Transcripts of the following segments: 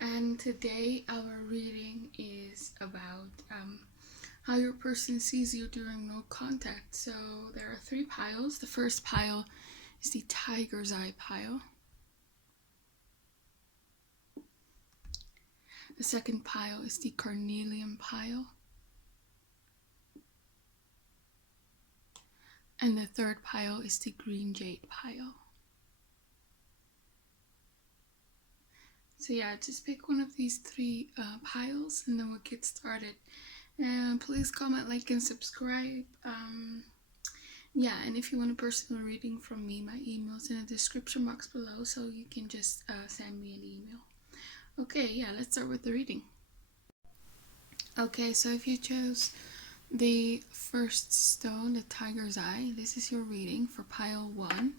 And today our reading is about how your person sees you during no contact. So there are 3 piles. The first pile is the Tiger's Eye pile. The second pile is the Carnelian pile. And the third pile is the Green Jade pile. So yeah, just pick one of these 3 piles and then we'll get started. And please comment, like, and subscribe. Yeah, and if you want a personal reading from me, my email's in the description box below, so you can just send me an email. Okay, yeah, let's start with the reading. Okay, so if you chose the first stone, the Tiger's Eye, this is your reading for pile 1.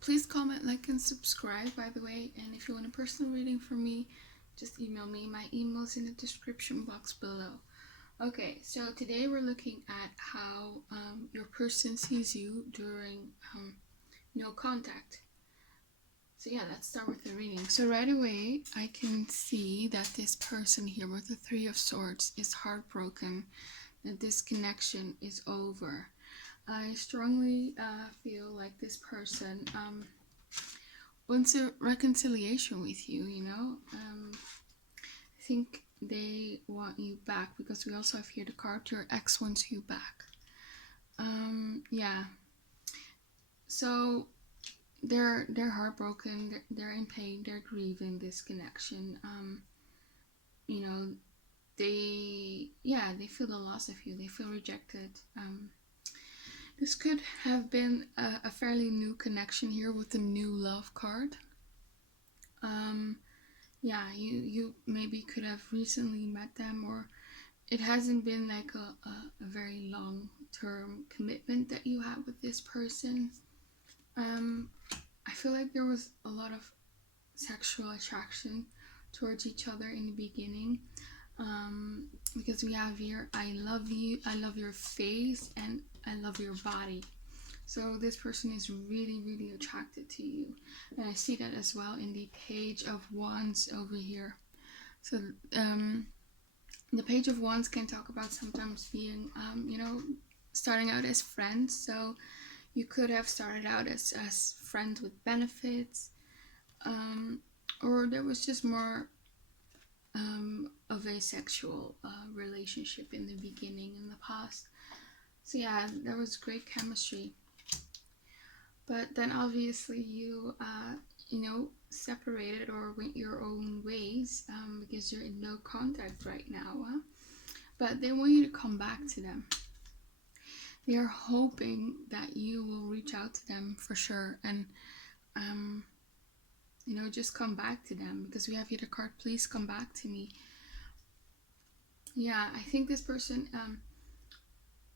Please comment, like, and subscribe, by the way. And if you want a personal reading from me, just email me. My email's in the description box below. Okay, so today we're looking at how your person sees you during no contact. So yeah, let's start with the reading. So right away, I can see that this person here with the 3 of Swords is heartbroken, that this connection is over. I strongly feel like this person wants a reconciliation with you, you know? I think they want you back, because we also have here the card, your ex wants you back. Yeah. So they're heartbroken, they're in pain, they're grieving this connection. You know, they feel the loss of you, they feel rejected. This could have been a fairly new connection here with the new love card. Yeah, you maybe could have recently met them, or it hasn't been like a very long-term commitment that you had with this person. I feel like there was a lot of sexual attraction towards each other in the beginning, because we have here, I love you, I love your face, and I love your body. So this person is really, really attracted to you. And I see that as well in the Page of Wands over here. So the Page of Wands can talk about sometimes being, you know, starting out as friends. So you could have started out as friends with benefits, or there was just more of a sexual relationship in the beginning, in the past. So yeah, there was great chemistry. But then obviously you, you know, separated or went your own ways, because you're in no contact right now. But they want you to come back to them. They are hoping that you will reach out to them for sure. And, you know, just come back to them, because we have here the card, please come back to me. Yeah, I think this person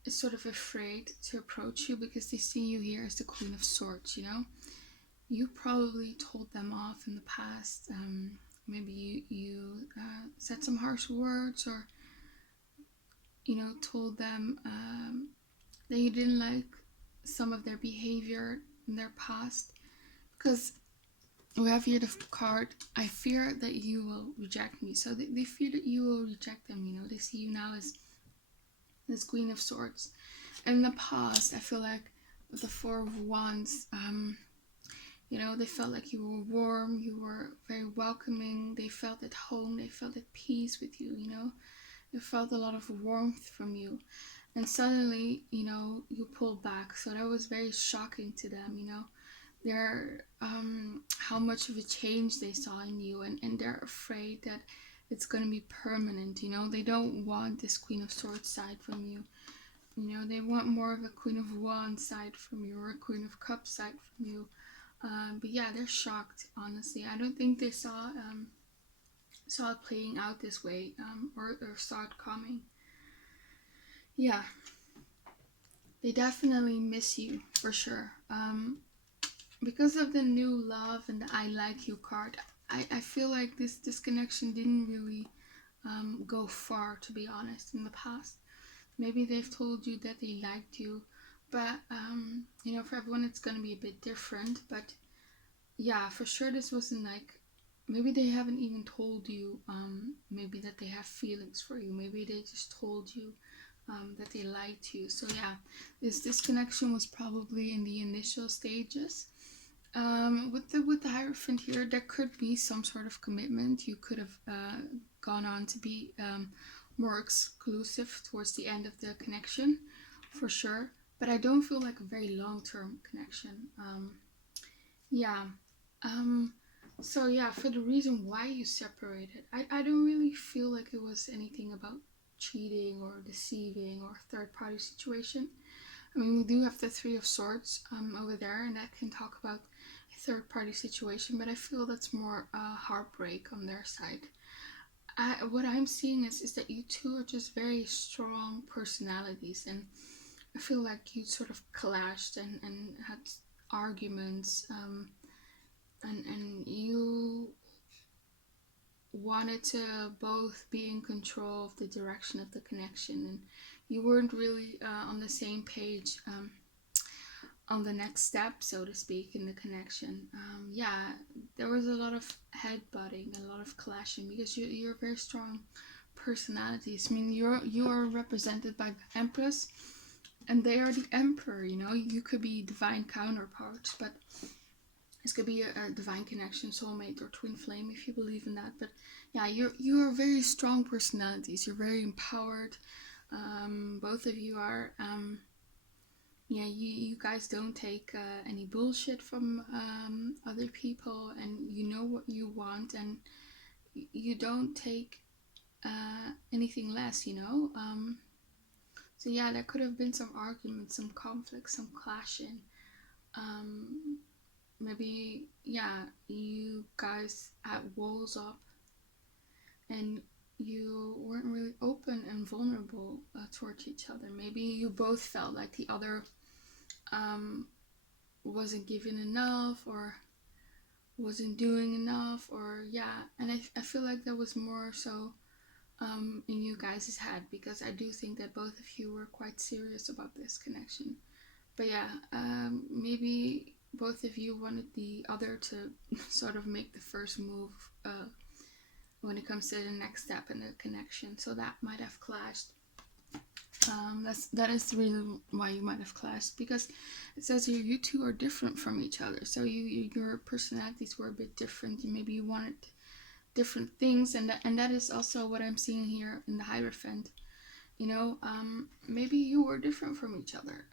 is sort of afraid to approach you, because they see you here as the Queen of Swords, you know? You probably told them off in the past. Maybe you said some harsh words, or, you know, told them that you didn't like some of their behavior in their past. Because we have here the card, I fear that you will reject me. So they fear that you will reject them, you know? They see you now as this Queen of Swords. And in the past, I feel like with the 4 of Wands, you know, they felt like you were warm, you were very welcoming, they felt at home, they felt at peace with you, you know? They felt a lot of warmth from you. And suddenly, you know, you pulled back. So that was very shocking to them, you know? They're, how much of a change they saw in you, and they're afraid that it's going to be permanent, you know? They don't want this Queen of Swords side from you. You know, they want more of a Queen of Wands side from you, or a Queen of Cups side from you. But yeah, they're shocked, honestly. I don't think they saw it playing out this way, or saw it coming. Yeah, they definitely miss you, for sure. Because of the new love and the I like you card, I feel like this connection didn't really go far, to be honest, in the past. Maybe they've told you that they liked you, but you know, for everyone it's gonna be a bit different. But yeah, for sure this wasn't like maybe they haven't even told you, maybe that they have feelings for you. Maybe they just told you that they lied to you. So yeah, this connection was probably in the initial stages. With the Hierophant here, there could be some sort of commitment. You could have gone on to be more exclusive towards the end of the connection, for sure. But I don't feel like a very long-term connection. Yeah. Um, so yeah, for the reason why you separated, I don't really feel like it was anything about cheating or deceiving or third party situation. I mean, we do have the Three of Swords over there, and that can talk about a third party situation, but I feel that's more heartbreak on their side. What I'm seeing is that you two are just very strong personalities, and I feel like you sort of clashed and had arguments, and you wanted to both be in control of the direction of the connection, and you weren't really on the same page on the next step, so to speak, in the connection. Yeah, there was a lot of headbutting, a lot of clashing, because you're very strong personalities. I mean, you are represented by the Empress, and they are the Emperor. You know, you could be divine counterparts, but this could be a divine connection, soulmate, or twin flame if you believe in that. But yeah, you are very strong personalities. You're very empowered. Both of you are. Yeah, you guys don't take any bullshit from other people, and you know what you want, and you don't take anything less, you know. So yeah, there could have been some arguments, some conflict, some clashing. Um, Maybe, yeah, you guys had walls up, and you weren't really open and vulnerable towards each other. Maybe you both felt like the other um, wasn't giving enough, or wasn't doing enough, or yeah. And I feel like that was more so in you guys' head, because I do think that both of you were quite serious about this connection. But yeah, maybe both of you wanted the other to sort of make the first move when it comes to the next step in the connection, so that might have clashed. That is the reason why you might have clashed, because it says here you two are different from each other. So your personalities were a bit different. Maybe you wanted different things, and that is also what I'm seeing here in the Hierophant. You know, maybe you were different from each other.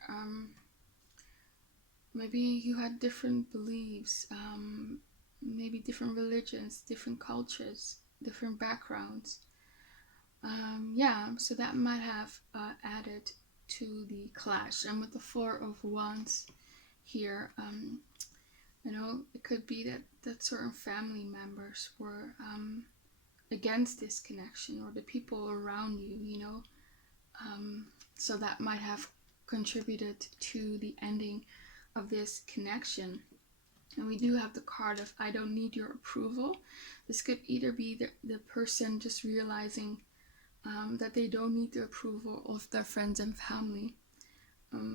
Maybe you had different beliefs, maybe different religions, different cultures, different backgrounds. Yeah, so that might have added to the clash. And with the Four of Wands here, you know, it could be that certain family members were against this connection, or the people around you, you know. So that might have contributed to the ending of this connection. And we do have the card of I don't need your approval. This could either be the person just realizing that they don't need the approval of their friends and family,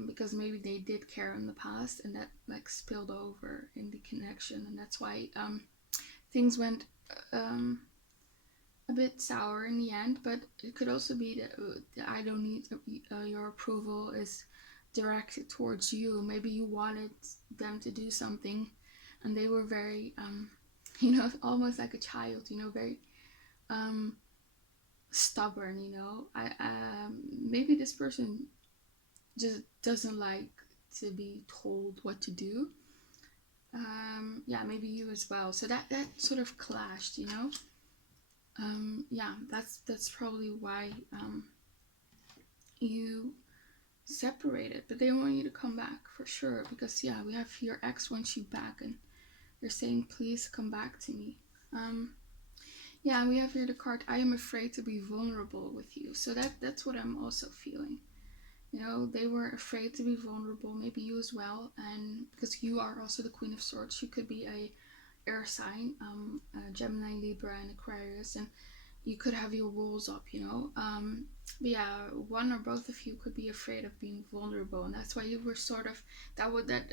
because maybe they did care in the past, and that like spilled over in the connection, and that's why things went a bit sour in the end. But it could also be that I don't need your approval is directed towards you. Maybe you wanted them to do something, and they were very you know, almost like a child, you know, very stubborn, you know. Maybe this person just doesn't like to be told what to do. Yeah, maybe you as well. So that sort of clashed, you know. Yeah, that's probably why you separated. But they want you to come back for sure, because yeah, we have your ex wants you back, and they're saying please come back to me. Yeah, we have here the card I am afraid to be vulnerable with you. So that's what I'm also feeling. You know, they were afraid to be vulnerable, maybe you as well, and because you are also the Queen of Swords, you could be a air sign, Gemini, Libra, and Aquarius, and you could have your walls up, you know. But yeah, one or both of you could be afraid of being vulnerable, and that's why you were sort of that would that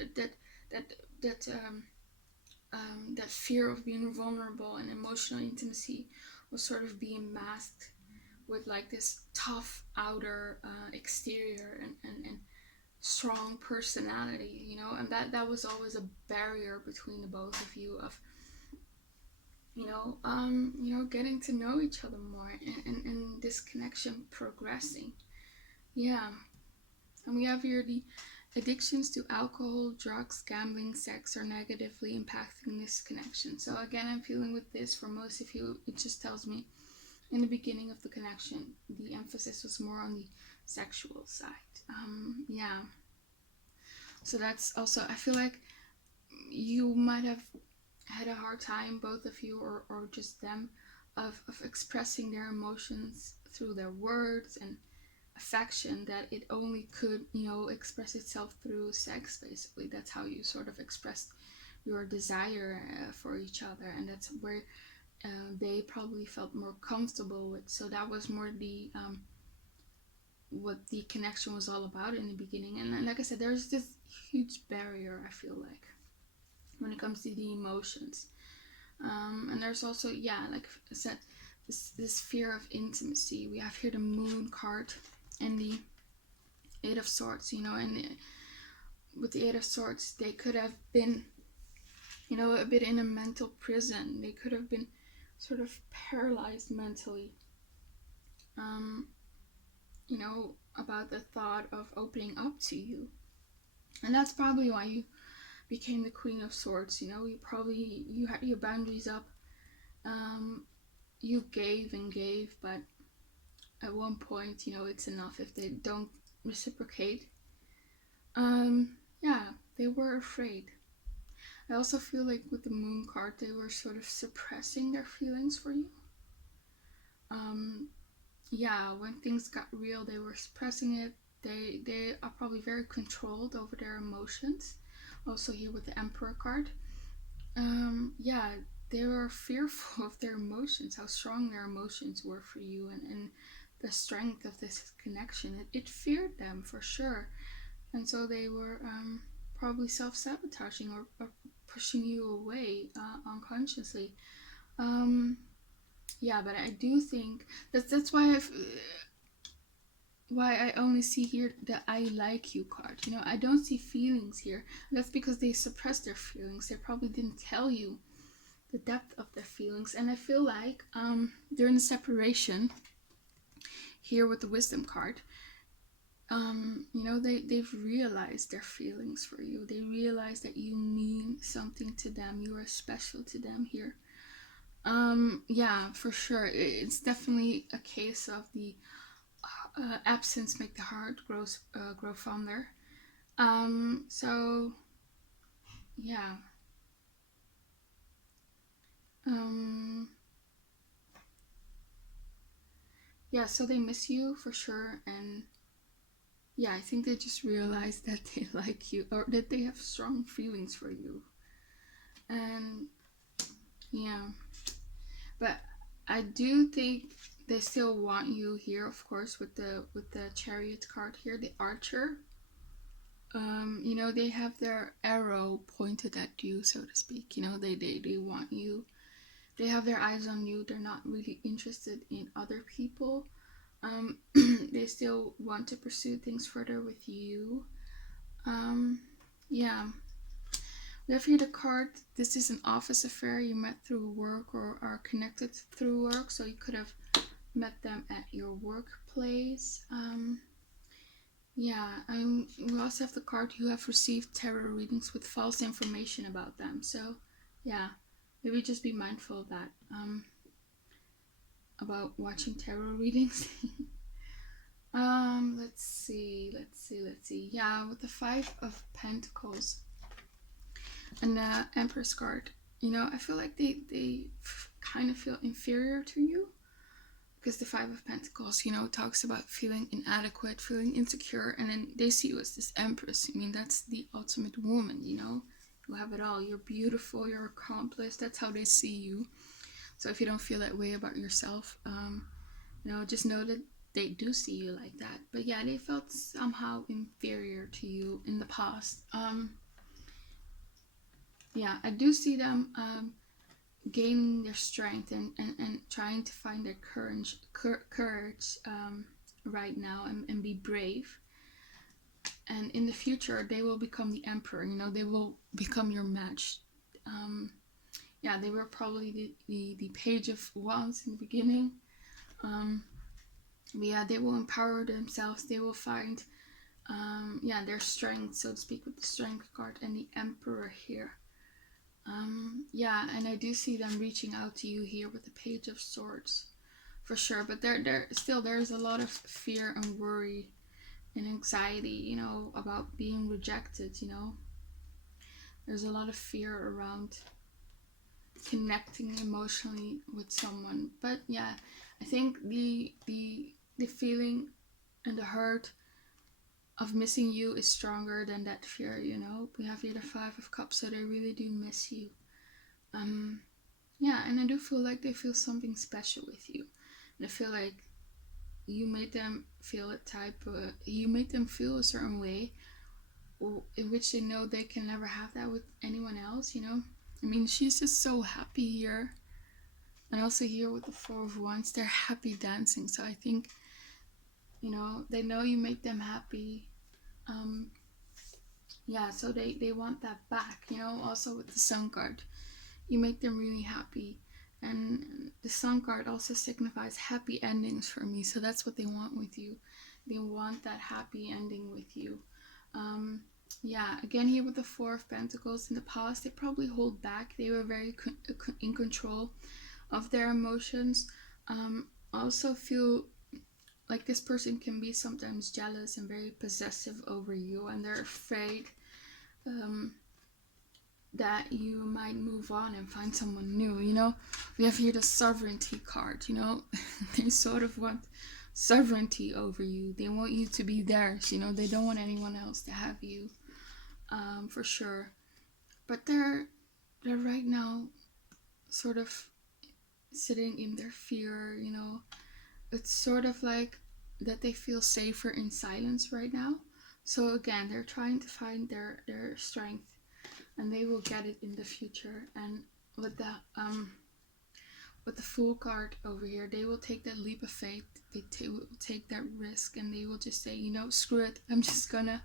that fear of being vulnerable and emotional intimacy was sort of being masked with like this tough outer exterior and strong personality, you know, and that was always a barrier between the both of you of, getting to know each other more and this connection progressing. Yeah. And we have here the addictions to alcohol, drugs, gambling, sex are negatively impacting this connection. So again, I'm feeling with this for most of you, it just tells me in the beginning of the connection, the emphasis was more on the sexual side. Yeah. So that's also, I feel like you might have had a hard time, both of you or just them, of expressing their emotions through their words and affection, that it only could, express itself through sex, basically. That's how you sort of expressed your desire for each other, and that's where they probably felt more comfortable with. So that was more the what the connection was all about in the beginning. And like I said, there's this huge barrier, I feel like, when it comes to the emotions. And there's also, like I said, this fear of intimacy. We have here the Moon card and the Eight of Swords, and with the Eight of Swords, they could have been, a bit in a mental prison. They could have been sort of paralyzed mentally, about the thought of opening up to you. And that's probably why you became the Queen of Swords. You had your boundaries up. You gave and gave, but at one point, it's enough if they don't reciprocate. They were afraid. I also feel like with the Moon card, they were sort of suppressing their feelings for you. When things got real, they were suppressing it. They are probably very controlled over their emotions. Also here with the Emperor card. They were fearful of their emotions, how strong their emotions were for you, and the strength of this connection. It feared them for sure. And so they were probably self-sabotaging or pushing you away unconsciously. But I do think that's why I only see here the I like you card. I don't see feelings here. That's because they suppressed their feelings. They probably didn't tell you the depth of their feelings. And I feel like during the separation here with the Wisdom card, they've realized their feelings for you. They realize that you mean something to them. You are special to them here. For sure. It's definitely a case of the absence make the heart grow fonder. So they miss you for sure, and I think they just realized that they like you, or that they have strong feelings for you. And but I do think they still want you here, of course, with the Chariot card here, the Archer. They have their arrow pointed at you, so to speak. They want you. They have their eyes on you. They're not really interested in other people. They still want to pursue things further with you. We have here the card. This is an office affair. You met through work or are connected through work. So you could have met them at your workplace. We also have the card. You have received tarot readings with false information about them. So maybe just be mindful of that. About watching tarot readings. Let's see. With the Five of Pentacles and the Empress card, I feel like they kind of feel inferior to you, because the Five of Pentacles, talks about feeling inadequate, feeling insecure, and then they see you as this Empress. That's the ultimate woman. You have it all. You're beautiful. You're accomplished. That's how they see you. So if you don't feel that way about yourself, just know that they do see you like that. But they felt somehow inferior to you in the past. Yeah, I do see them gaining their strength and trying to find their courage right now, and be brave. And in the future, they will become the emperor. You know, they will become your match. Yeah, they were probably the page of wands in the beginning. But yeah, they will empower themselves. They will find their strength, so to speak, with the strength card and the emperor here. Yeah, and I do see them reaching out to you here with the page of swords, for sure. But there's a lot of fear and worry and anxiety, you know, about being rejected. You know, there's a lot of fear around connecting emotionally with someone. But yeah, I think the feeling and the hurt of missing you is stronger than that fear. You know, we have here the Five of Cups, so they really do miss you. Yeah, and I do feel like they feel something special with you, and I feel like you made them feel you made them feel a certain way, in which they know they can never have that with anyone else. You know, I mean, she's just so happy here. And also here with the Four of Wands, they're happy dancing. So I think, you know, they know you make them happy. Yeah, so they want that back, you know. Also with the Sun card, you make them really happy. And the Sun card also signifies happy endings for me. So that's what they want with you. They want that happy ending with you. Yeah, again here with the Four of Pentacles, in the past they probably hold back. They were very in control of their emotions. Also feel like this person can be sometimes jealous and very possessive over you, and they're afraid um, that you might move on and find someone new. You know, we have here the Sovereignty card. You know, they sort of want sovereignty over you. They want you to be theirs. You know, they don't want anyone else to have you, for sure. But they're right now sort of sitting in their fear. You know, it's sort of like that they feel safer in silence right now. So again, they're trying to find their strength, and they will get it in the future. And with the Fool card over here, they will take that leap of faith. They will take that risk, and they will just say, you know, screw it. I'm just gonna,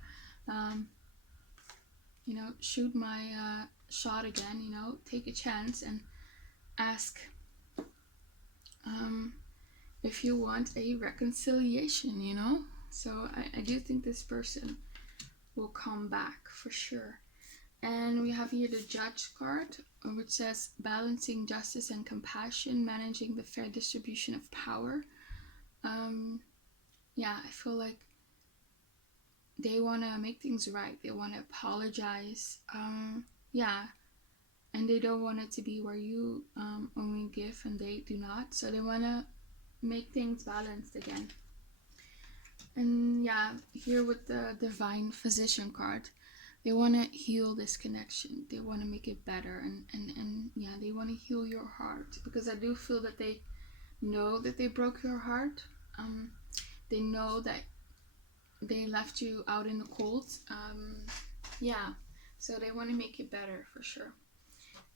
you know, shoot my shot again. You know, take a chance and ask if you want a reconciliation, you know. So I do think this person will come back for sure. And we have here the Judge card, which says balancing justice and compassion, managing the fair distribution of power. Yeah, I feel like they want to make things right. They want to apologize. Yeah, and they don't want it to be where you only give and they do not. So they want to make things balanced again. And yeah, here with the Divine Physician card, they want to heal this connection. They want to make it better, and yeah, they want to heal your heart, because I do feel that they know that they broke your heart. They know that they left you out in the cold. Yeah, so they want to make it better for sure.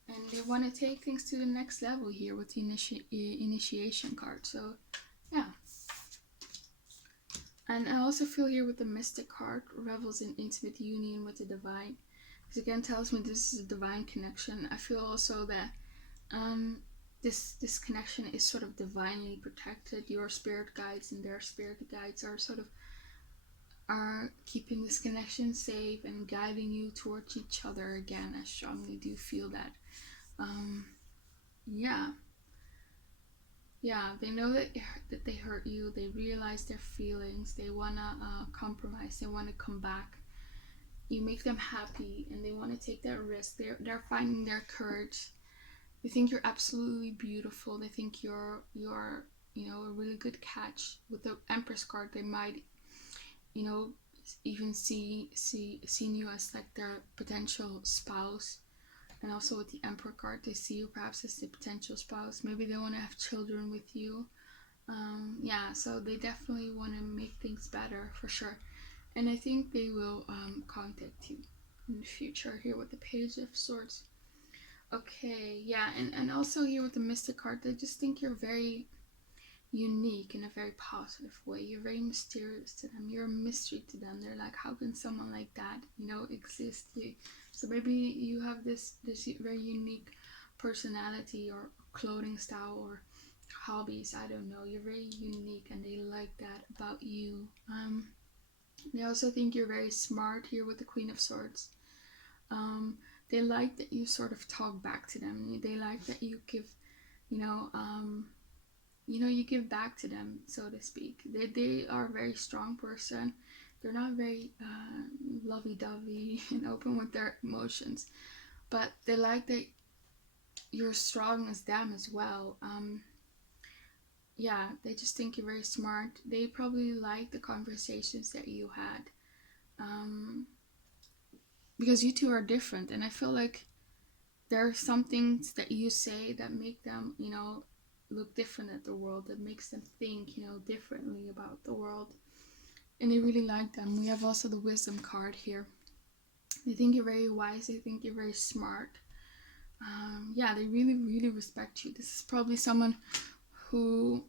And they want to take things to the next level here with the initiation card. So yeah. And I also feel here with the Mystic card, revels in intimate union with the divine. This again tells me this is a divine connection. I feel also that this connection is sort of divinely protected. Your spirit guides and their spirit guides are keeping this connection safe and guiding you towards each other again. I strongly do feel that. Yeah. Yeah, they know that they hurt you. They realize their feelings. They wanna compromise. They wanna come back. You make them happy, and they want to take that risk. They're finding their courage. They think you're absolutely beautiful. They think you're you know, a really good catch. With the Empress card, they might, you know, even seen you as like their potential spouse. And also with the Emperor card, they see you perhaps as the potential spouse. Maybe they want to have children with you. Yeah, so they definitely want to make things better for sure. And I think they will contact you in the future here with the Page of Swords. Okay, yeah, and also here with the Mystic card, they just think you're very unique in a very positive way. You're very mysterious to them. You're a mystery to them. They're like, how can someone like that, exist? So maybe you have this very unique personality or clothing style or hobbies. I don't know. You're very unique, and they like that about you. They also think you're very smart here with the Queen of Swords. Um, they like that you sort of talk back to them. They like that you give, you know, um, you give back to them, so to speak. They are a very strong person. They're not very lovey-dovey and open with their emotions, but they like that you're strong as them as well. Yeah, they just think you're very smart. They probably like the conversations that you had, um, because you two are different, and I feel like there are some things that you say that make them, look different at the world, that makes them think, differently about the world. And they really like them. We have also the Wisdom card here. They think you're very wise. They think you're very smart. Yeah, they really, really respect you. This is probably someone who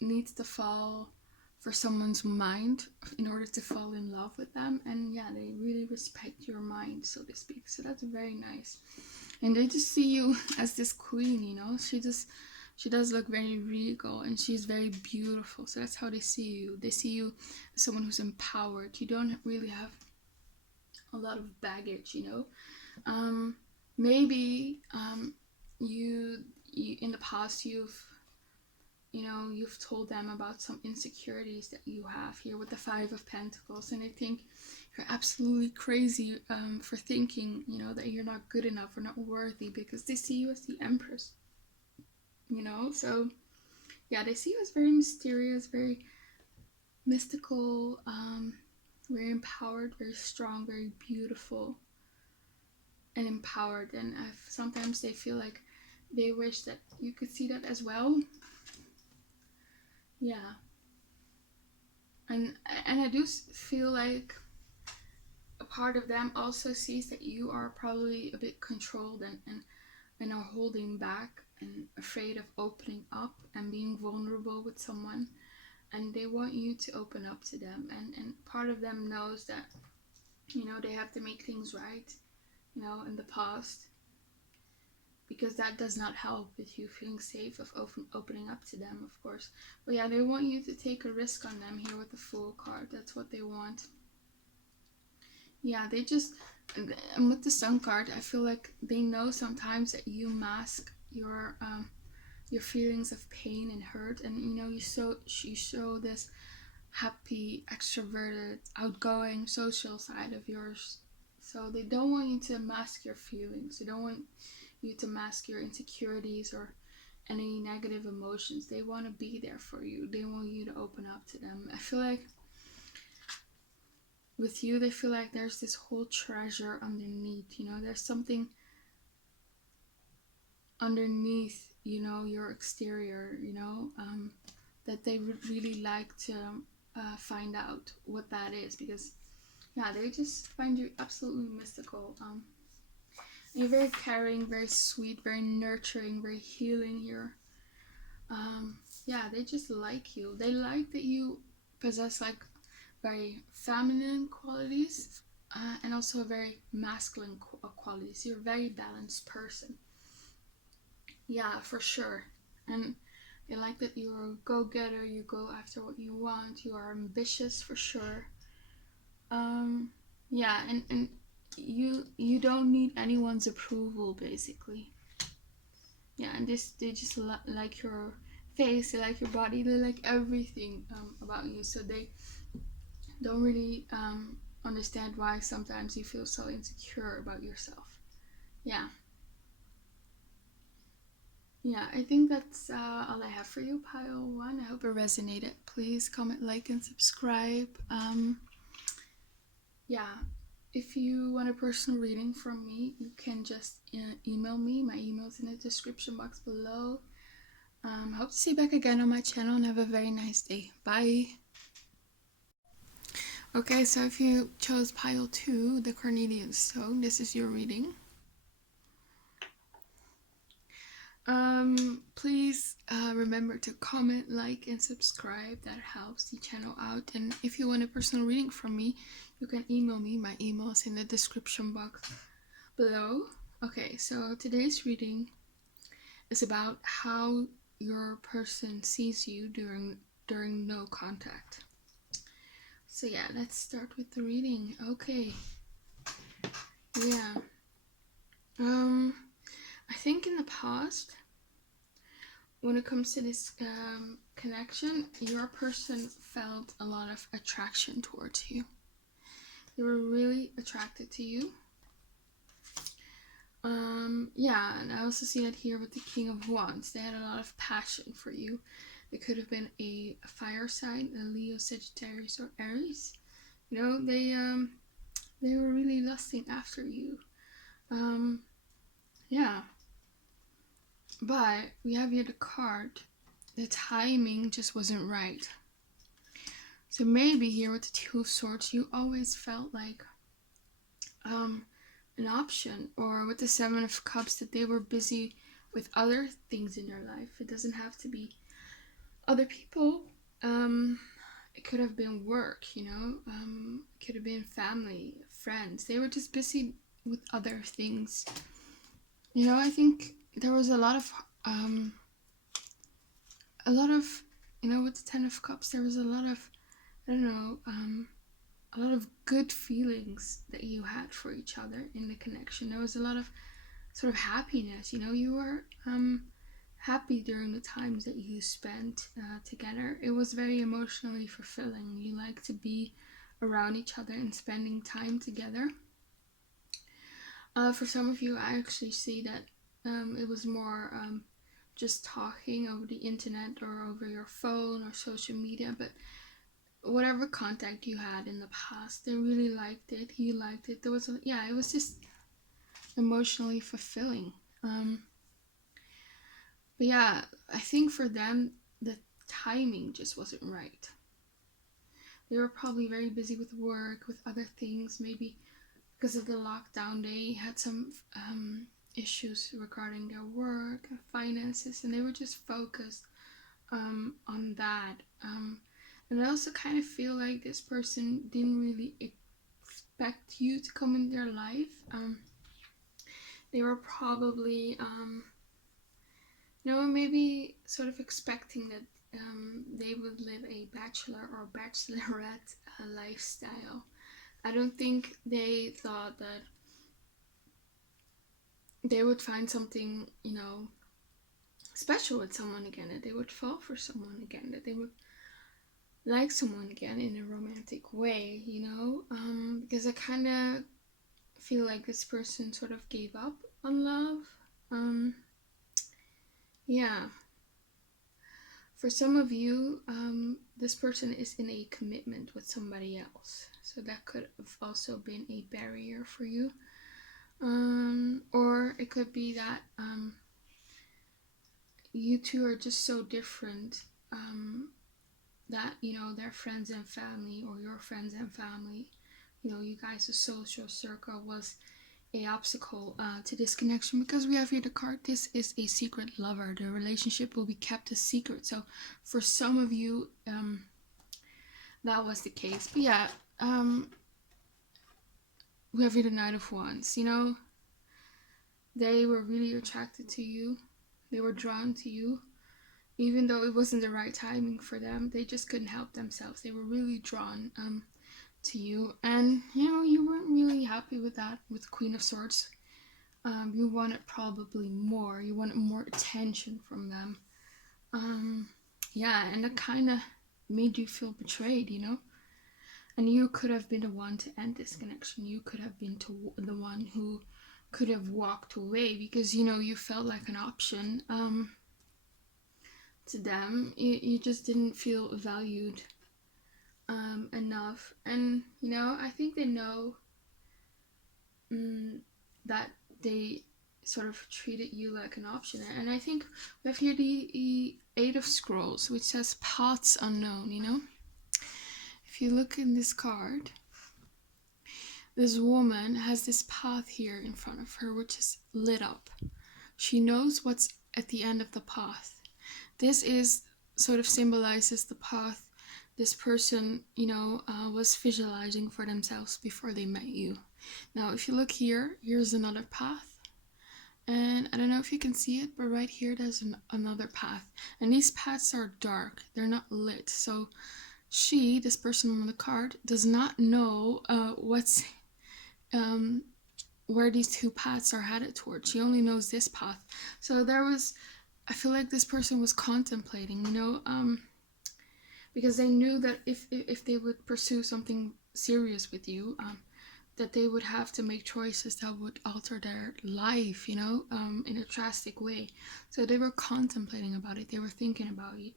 needs to fall for someone's mind in order to fall in love with them. And yeah, they really respect your mind, so to speak. So that's very nice. And they just see you as this queen, she does look very regal, and she's very beautiful. So that's how they see you. They see you as someone who's empowered. You don't really have a lot of baggage, maybe you in the past you've told them about some insecurities that you have here with the Five of Pentacles, and I think you're absolutely crazy for thinking, that you're not good enough or not worthy, because they see you as the Empress, so yeah, they see you as very mysterious, very mystical, very empowered, very strong, very beautiful and empowered. And sometimes they feel like they wish that you could see that as well. Yeah. And I do feel like a part of them also sees that you are probably a bit controlled and are holding back and afraid of opening up and being vulnerable with someone, and they want you to open up to them, and part of them knows that they have to make things right in the past, because that does not help with you feeling safe of opening up to them, of course. But yeah, they want you to take a risk on them here with the Fool card. That's what they want. Yeah, they just, and with the Sun card, I feel like they know sometimes that you mask your feelings of pain and hurt, and you show this happy, extroverted, outgoing, social side of yours. So they don't want you to mask your feelings. They don't want you to mask your insecurities or any negative emotions. They want to be there for you. They want you to open up to them. I feel like with you, they feel like there's this whole treasure underneath. There's something underneath, your exterior, that they would really like to find out what that is, because yeah, they just find you absolutely mystical. You're very caring, very sweet, very nurturing, very healing here. Yeah, they just like you. They like that you possess like very feminine qualities, and also very masculine qualities. You're a very balanced person. Yeah, for sure. And they like that you're a go-getter. You go after what you want. You are ambitious, for sure. Yeah, and you don't need anyone's approval, basically. Yeah, and they just like your face, they like your body, they like everything about you. So they don't really understand why sometimes you feel so insecure about yourself. Yeah. Yeah, I think that's all I have for you, Pile 1. I hope it resonated. Please comment, like, and subscribe. Yeah, if you want a personal reading from me, you can just email me. My email is in the description box below. Hope to see you back again on my channel, and have a very nice day. Bye. Okay, so if you chose pile 2, the Carnelian stone, this is your reading. Please remember to comment, like, and subscribe. That helps the channel out. And if you want a personal reading from me, you can email me. My email is in the description box below. Okay, so today's reading is about how your person sees you during no contact. So yeah, let's start with the reading. Okay. Yeah. I think in the past, when it comes to this connection, your person felt a lot of attraction towards you. They were really attracted to you. Yeah, and I also see that here with the King of Wands. They had a lot of passion for you. It could have been a fire sign, a Leo, Sagittarius, or Aries. You know, they were really lusting after you. Yeah. But we have here the card. The timing just wasn't right. So maybe here with the Two of Swords, you always felt like an option, or with the Seven of Cups, that they were busy with other things in their life. It doesn't have to be other people. It could have been work, you know. It could have been family, friends. They were just busy with other things. You know, I think there was a lot of you know, with the Ten of Cups, there was a lot of, I don't know, a lot of good feelings that you had for each other in the connection. There was a lot of sort of happiness, you know. You were happy during the times that you spent together. It was very emotionally fulfilling. You like to be around each other and spending time together. For some of you, I actually see that it was more just talking over the internet or over your phone or social media, but whatever contact you had in the past, they really liked it. He liked it. There was it was just emotionally fulfilling. But yeah, I think for them the timing just wasn't right. They were probably very busy with work, with other things. Maybe because of the lockdown, they had some issues regarding their work and finances, and they were just focused on that. And I also kind of feel like this person didn't really expect you to come in their life. They were probably, maybe sort of expecting that they would live a bachelor or bachelorette lifestyle. I don't think they thought that they would find something, you know, special with someone again, that they would fall for someone again, that they would like someone again in a romantic way, you know, because I kind of feel like this person sort of gave up on love. Yeah. For some of you, this person is in a commitment with somebody else, so that could have also been a barrier for you. Or it could be that you two are just so different that, you know, their friends and family, or your friends and family, you know, you guys' social circle was a obstacle to this connection, because we have here the card, this is a secret lover. The relationship will be kept a secret. So for some of you, that was the case. But yeah, we have here the Knight of Wands. You know, they were really attracted to you. They were drawn to you. Even though it wasn't the right timing for them, they just couldn't help themselves. They were really drawn to you. And, you know, you weren't really happy with that, with Queen of Swords. You wanted probably more. You wanted more attention from them. Yeah, and that kind of made you feel betrayed, you know? And you could have been the one to end this connection. You could have been the one who could have walked away, because, you know, you felt like an option to them. You just didn't feel valued enough. And, you know, I think they know that they sort of treated you like an option. And I think we have here the Eight of Scrolls, which says paths unknown, you know? If you look in this card, this woman has this path here in front of her, which is lit up. She knows what's at the end of the path. This is sort of symbolizes the path this person, was visualizing for themselves before they met you. Now, if you look here, here's another path. And I don't know if you can see it, but right here there's another path. And these paths are dark. They're not lit. So this person on the card, does not know where these two paths are headed towards. She only knows this path. So I feel like this person was contemplating, because they knew that if they would pursue something serious with you, that they would have to make choices that would alter their life, in a drastic way. So they were contemplating about it. They were thinking about it.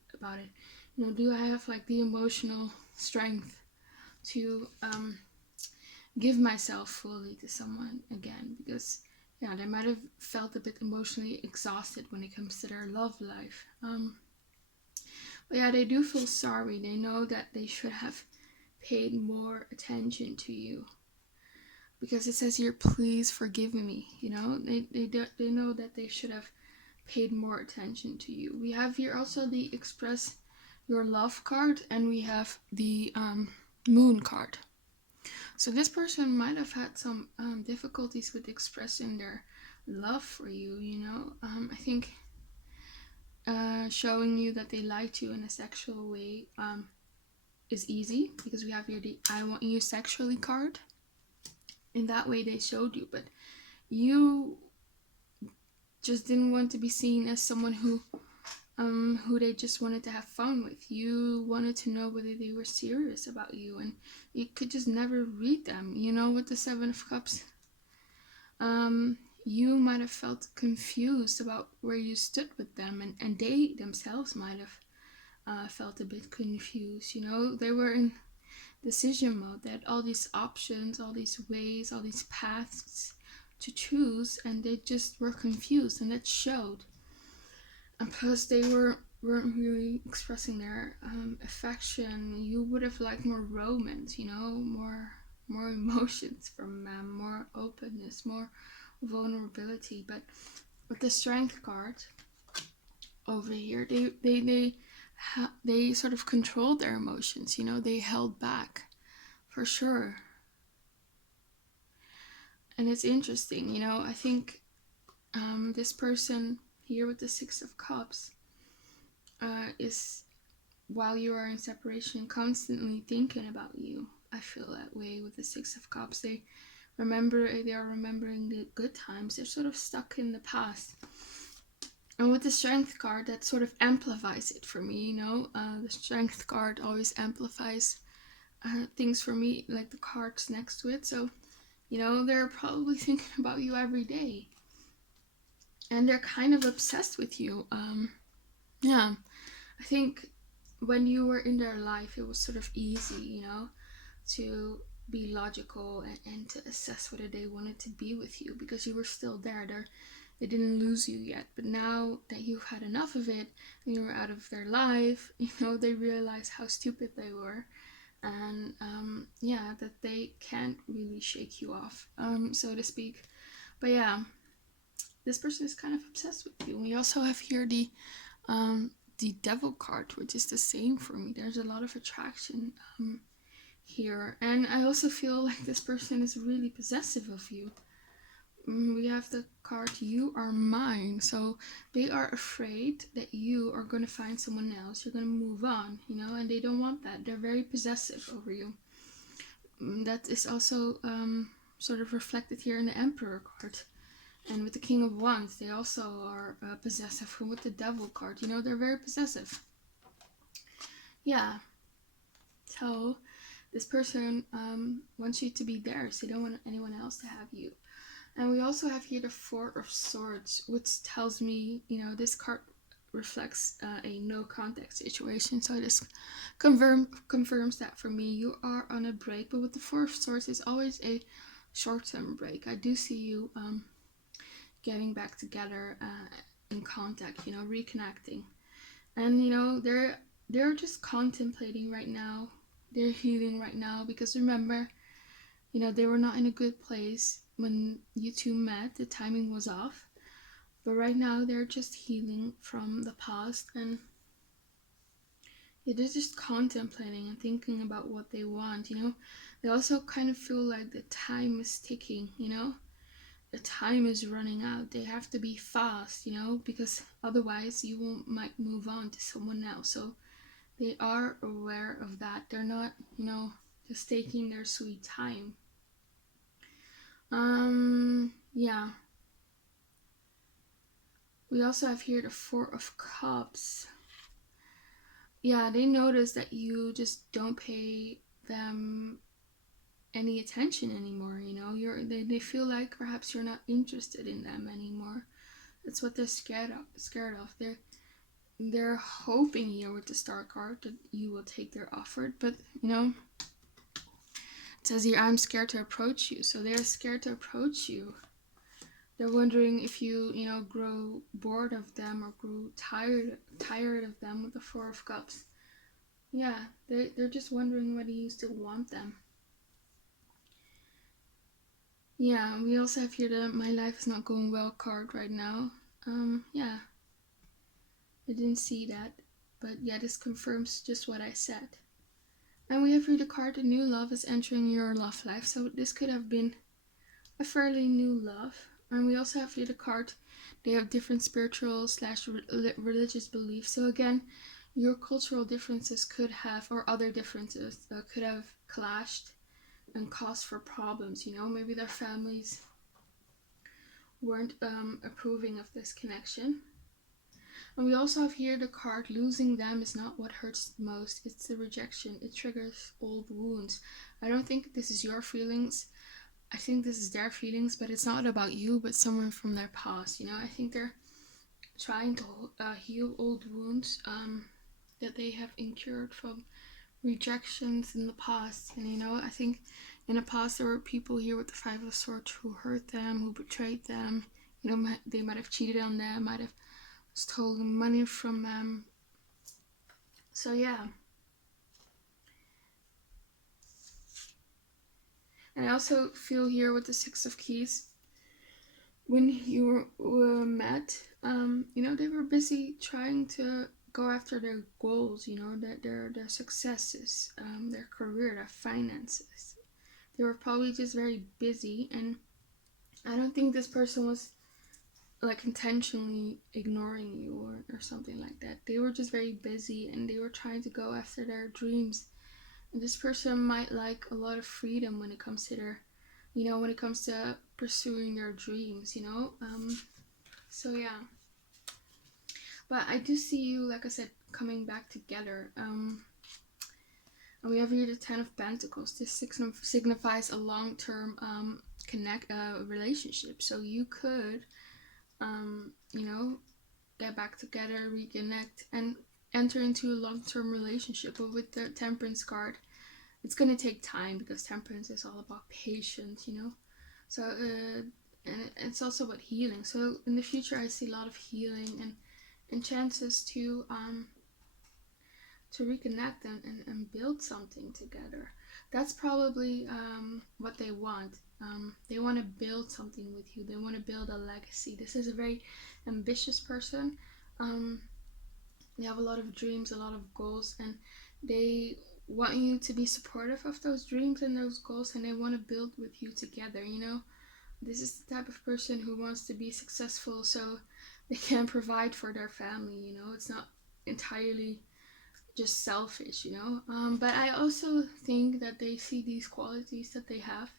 Do I have like the emotional strength to give myself fully to someone again? Because they might have felt a bit emotionally exhausted when it comes to their love life. But they do feel sorry. They know that they should have paid more attention to you. Because it says here, please forgive me. They know that they should have paid more attention to you. We have here also the express your love card, and we have the moon card. So this person might have had some difficulties with expressing their love for you. I think showing you that they like you in a sexual way is easy, because we have here the I want you sexually card. In that way they showed you, but you just didn't want to be seen as someone who they just wanted to have fun with. You wanted to know whether they were serious about you, and you could just never read them. With the Seven of Cups, you might have felt confused about where you stood with them, and they themselves might have felt a bit confused. They were in decision mode. They had all these options, all these ways, all these paths to choose, and they just were confused, and that showed. And plus, they weren't really expressing their affection. You would have liked more romance, more emotions from them, more openness, more vulnerability. But with the Strength card over here, they sort of controlled their emotions. They held back, for sure. And it's interesting, I think this person here with the Six of Cups is, while you are in separation, constantly thinking about you. I feel that way with the Six of Cups. They are remembering the good times. They're sort of stuck in the past. And with the Strength card, that sort of amplifies it for me. The Strength card always amplifies things for me, like the cards next to it. So they're probably thinking about you every day, and they're kind of obsessed with you. I think when you were in their life, it was sort of easy, to be logical and to assess whether they wanted to be with you, because you were still there. They didn't lose you yet. But now that you've had enough of it and you were out of their life, they realize how stupid they were, and that they can't really shake you off, so to speak. But this person is kind of obsessed with you. We also have here the Devil card, which is the same for me. There's a lot of attraction here, and I also feel like this person is really possessive of you. We have the card You Are Mine. So they are afraid that you are going to find someone else, you're going to move on, and they don't want that. They're very possessive over you. That is also sort of reflected here in the Emperor card. And with the King of Wands, they also are possessive. And with the Devil card, they're very possessive. Yeah. So this person wants you to be theirs. They don't want anyone else to have you. And we also have here the Four of Swords, which tells me, this card reflects a no contact situation. So this confirms that for me. You are on a break, but with the Four of Swords, it's always a short-term break. I do see you getting back together in contact, reconnecting. And they're just contemplating right now. They're healing right now, because remember, they were not in a good place when you two met. The timing was off. But right now they're just healing from the past, and they're just contemplating and thinking about what they want, you know. They also kind of feel like the time is ticking, you know. The time is running out. They have to be fast, you know, because otherwise might move on to someone else. So they are aware of that. They're not, you know, just taking their sweet time. Yeah. We also have here the Four of Cups. Yeah, they notice that you just don't pay them any attention anymore, you know. They feel like perhaps you're not interested in them anymore. That's what they're scared of. They're hoping here with the Star card that you will take their offer, but you know, it says here, I'm scared to approach you. So they're scared to approach you. They're wondering if you know, grow bored of them or grow tired of them with the Four of Cups. Yeah, they're just wondering whether you still want them. Yeah, we also have here the My Life is Not Going Well card right now. Yeah, I didn't see that, but yeah, this confirms just what I said. And we have here the card, A New Love is Entering Your Love Life. So this could have been a fairly new love. And we also have here the card, they have different spiritual / religious beliefs. So again, your cultural differences could have, or other differences could have clashed and caused for problems, you know. Maybe their families weren't approving of this connection. And we also have here the card, losing them is not what hurts the most, it's the rejection. It triggers old wounds. I don't think this is your feelings. I think this is their feelings, but it's not about you, but someone from their past, you know. I think they're trying to heal old wounds that they have incurred from rejections in the past. And you know, I think in the past there were people here with the Five of Swords who hurt them, who betrayed them. You know, they might have cheated on them, might have stolen money from them. So yeah. And I also feel here with the Six of Keys, when you were met, you know, they were busy trying to go after their goals, you know, their successes, their career, their finances. They were probably just very busy, and I don't think this person was like intentionally ignoring you or something like that. They were just very busy and they were trying to go after their dreams. And this person might like a lot of freedom when it comes to their, you know, when it comes to pursuing their dreams, you know. So yeah. But I do see you, like I said, coming back together. And we have here the Ten of Pentacles. This signifies a long-term relationship. So you could, you know, get back together, reconnect, and enter into a long-term relationship. But with the Temperance card, it's gonna take time, because Temperance is all about patience, you know. So and it's also about healing. So in the future, I see a lot of healing and chances to reconnect and build something together. That's probably what they want. They want to build something with you. They want to build a legacy. This is a very ambitious person. They have a lot of dreams, a lot of goals, and they want you to be supportive of those dreams and those goals, and they want to build with you together, you know. This is the type of person who wants to be successful so they can provide for their family, you know. It's not entirely just selfish, you know. But I also think that they see these qualities that they have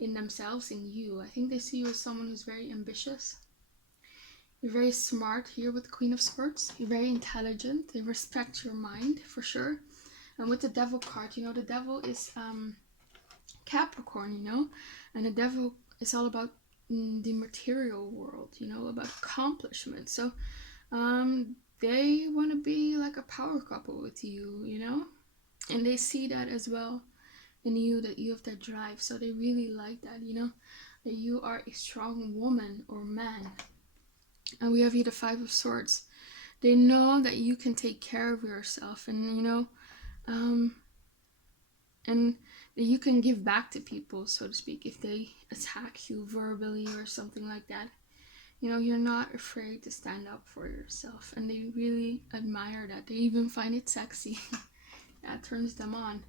in themselves in you. I think they see you as someone who's very ambitious. You're very smart here with Queen of Swords. You're very intelligent. They respect your mind for sure. And with the Devil card, you know, the Devil is Capricorn, you know, and the Devil is all about the material world, you know, about accomplishment. So they want to be like a power couple with you, you know, and they see that as well in you, that you have that drive. So they really like that, you know, that you are a strong woman or man. And we have here the Five of Swords. They know that you can take care of yourself, and you know, and that you can give back to people, so to speak, if they attack you verbally or something like that. You know, you're not afraid to stand up for yourself, and they really admire that. They even find it sexy. That turns them on.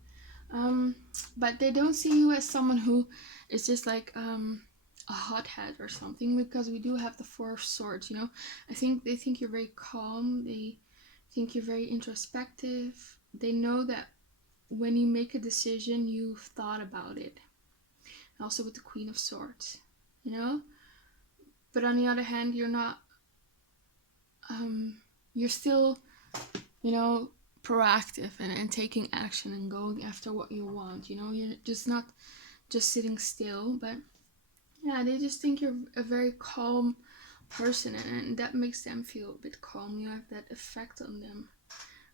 But they don't see you as someone who is just like a hothead or something, because we do have the Four of Swords, you know. I think they think you're very calm. They think you're very introspective. They know that when you make a decision, you've thought about it. Also with the Queen of Swords, you know. But on the other hand, you're not. You're still, you know, proactive and taking action and going after what you want. You know, you're just not just sitting still. But yeah, they just think you're a very calm person, and that makes them feel a bit calm. You have that effect on them,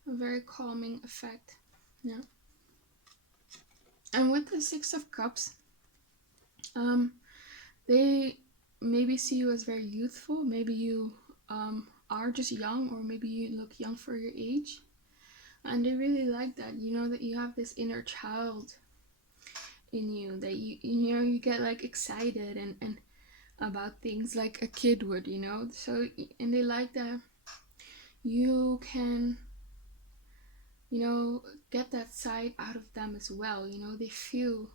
a very calming effect. Yeah. And with the Six of Cups, they maybe see you as very youthful. Maybe you are just young, or maybe you look young for your age, and they really like that. You know, that you have this inner child in you, that you know, you get like excited and about things like a kid would, you know. So, and they like that you can, you know, get that side out of them as well. You know, they feel,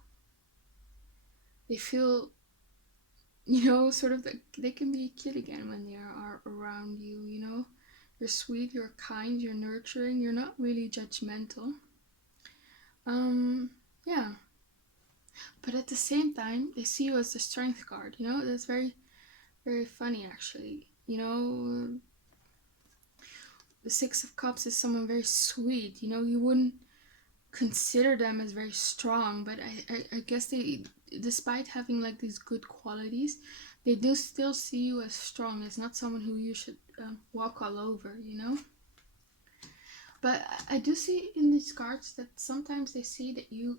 you know, sort of like they can be a kid again when they are around you. You know, you're sweet, you're kind, you're nurturing, you're not really judgmental. Yeah. But at the same time, they see you as the Strength card. You know, that's very, very funny actually. You know, the Six of Cups is someone very sweet. You know, you wouldn't consider them as very strong, but I guess they, despite having like these good qualities, they do still see you as strong. It's not someone who you should walk all over, you know. But I do see in these cards that sometimes they see that you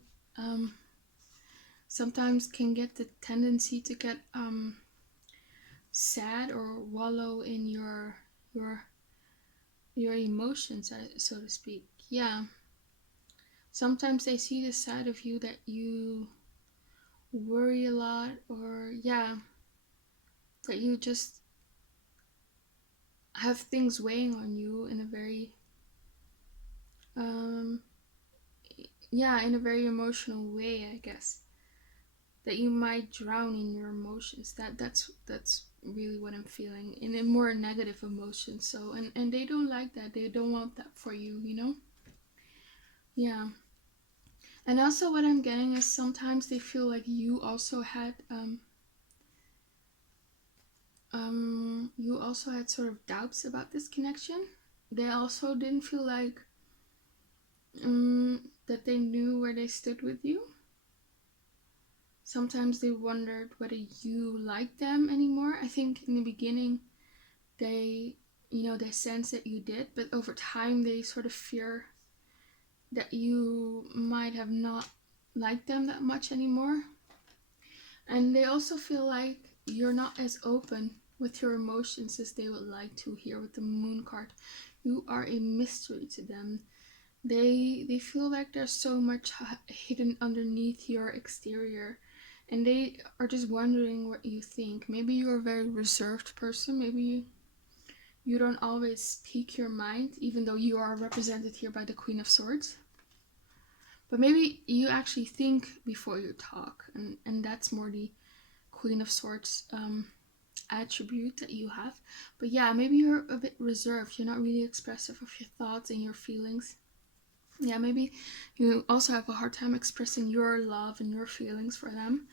sometimes can get the tendency to get sad or wallow in your emotions, so to speak. Yeah. Sometimes they see the side of you that you worry a lot, or yeah, that you just have things weighing on you in a very yeah, in a very emotional way, I guess. That you might drown in your emotions. That's really what I'm feeling, in a more negative emotion. So, and they don't like that. They don't want that for you, you know? Yeah. And also what I'm getting is sometimes they feel like you also had sort of doubts about this connection. They also didn't feel like that they knew where they stood with you. Sometimes they wondered whether you liked them anymore. I think in the beginning they, you know, they sense that you did, but over time they sort of fear that you might have not liked them that much anymore. And they also feel like you're not as open with your emotions as they would like to. Here with the Moon card, you are a mystery to them. They feel like there's so much hidden underneath your exterior, and they are just wondering what you think. Maybe you're a very reserved person. Maybe you don't always speak your mind, even though you are represented here by the Queen of Swords. But maybe you actually think before you talk, and that's more the Queen of Swords attribute that you have. But yeah, maybe you're a bit reserved. You're not really expressive of your thoughts and your feelings. Yeah, maybe you also have a hard time expressing your love and your feelings for them.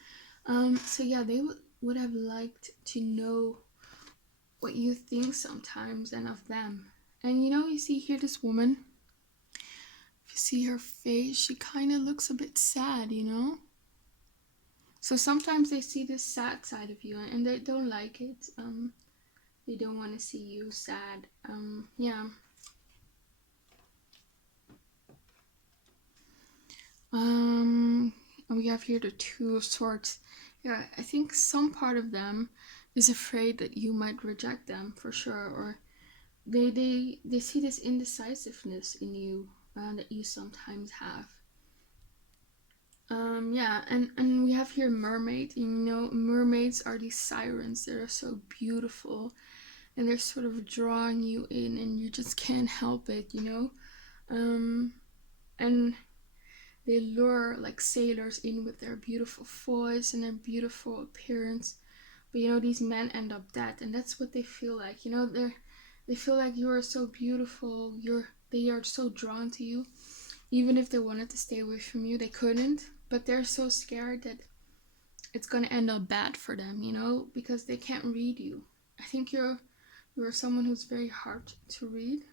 So yeah, they would have liked to know what you think sometimes and of them. And you know, you see here this woman. If you see her face, she kind of looks a bit sad, you know? So sometimes they see this sad side of you and they don't like it. They don't want to see you sad. Yeah. We have here the Two of Swords. Yeah, I think some part of them is afraid that you might reject them for sure, or they see this indecisiveness in you that you sometimes have. Yeah, and we have here mermaid. You know, mermaids are these sirens that are so beautiful, and they're sort of drawing you in, and you just can't help it, you know. And they lure like sailors in with their beautiful voice and their beautiful appearance. But you know, these men end up dead, and that's what they feel like. You know, they feel like you are so beautiful. They are so drawn to you. Even if they wanted to stay away from you, they couldn't. But they're so scared that it's gonna end up bad for them, you know, because they can't read you. I think you're someone who's very hard to read.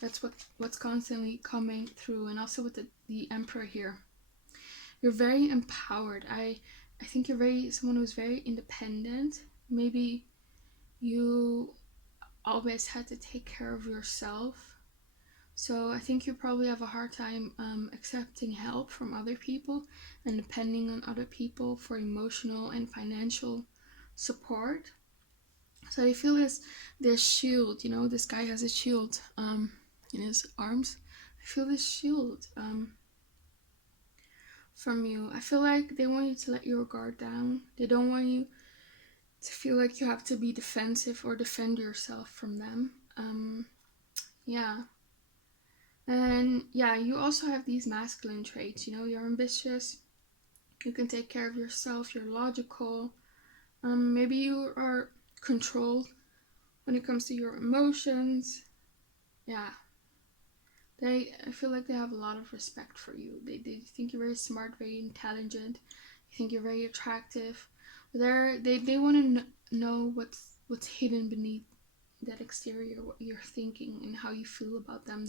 That's what's constantly coming through, and also with the Emperor here. You're very empowered. I think you're very someone who's very independent. Maybe you always had to take care of yourself. So I think you probably have a hard time accepting help from other people and depending on other people for emotional and financial support. So I feel this shield, you know, this guy has a shield in his arms. I feel this shield from you. I feel like they want you to let your guard down. They don't want you to feel like you have to be defensive or defend yourself from them. Yeah. And yeah, you also have these masculine traits, you know, you're ambitious, you can take care of yourself, you're logical. Maybe you are controlled when it comes to your emotions. Yeah. I feel like they have a lot of respect for you. They think you're very smart, very intelligent. They think you're very attractive. They want to know what's hidden beneath that exterior, what you're thinking and how you feel about them.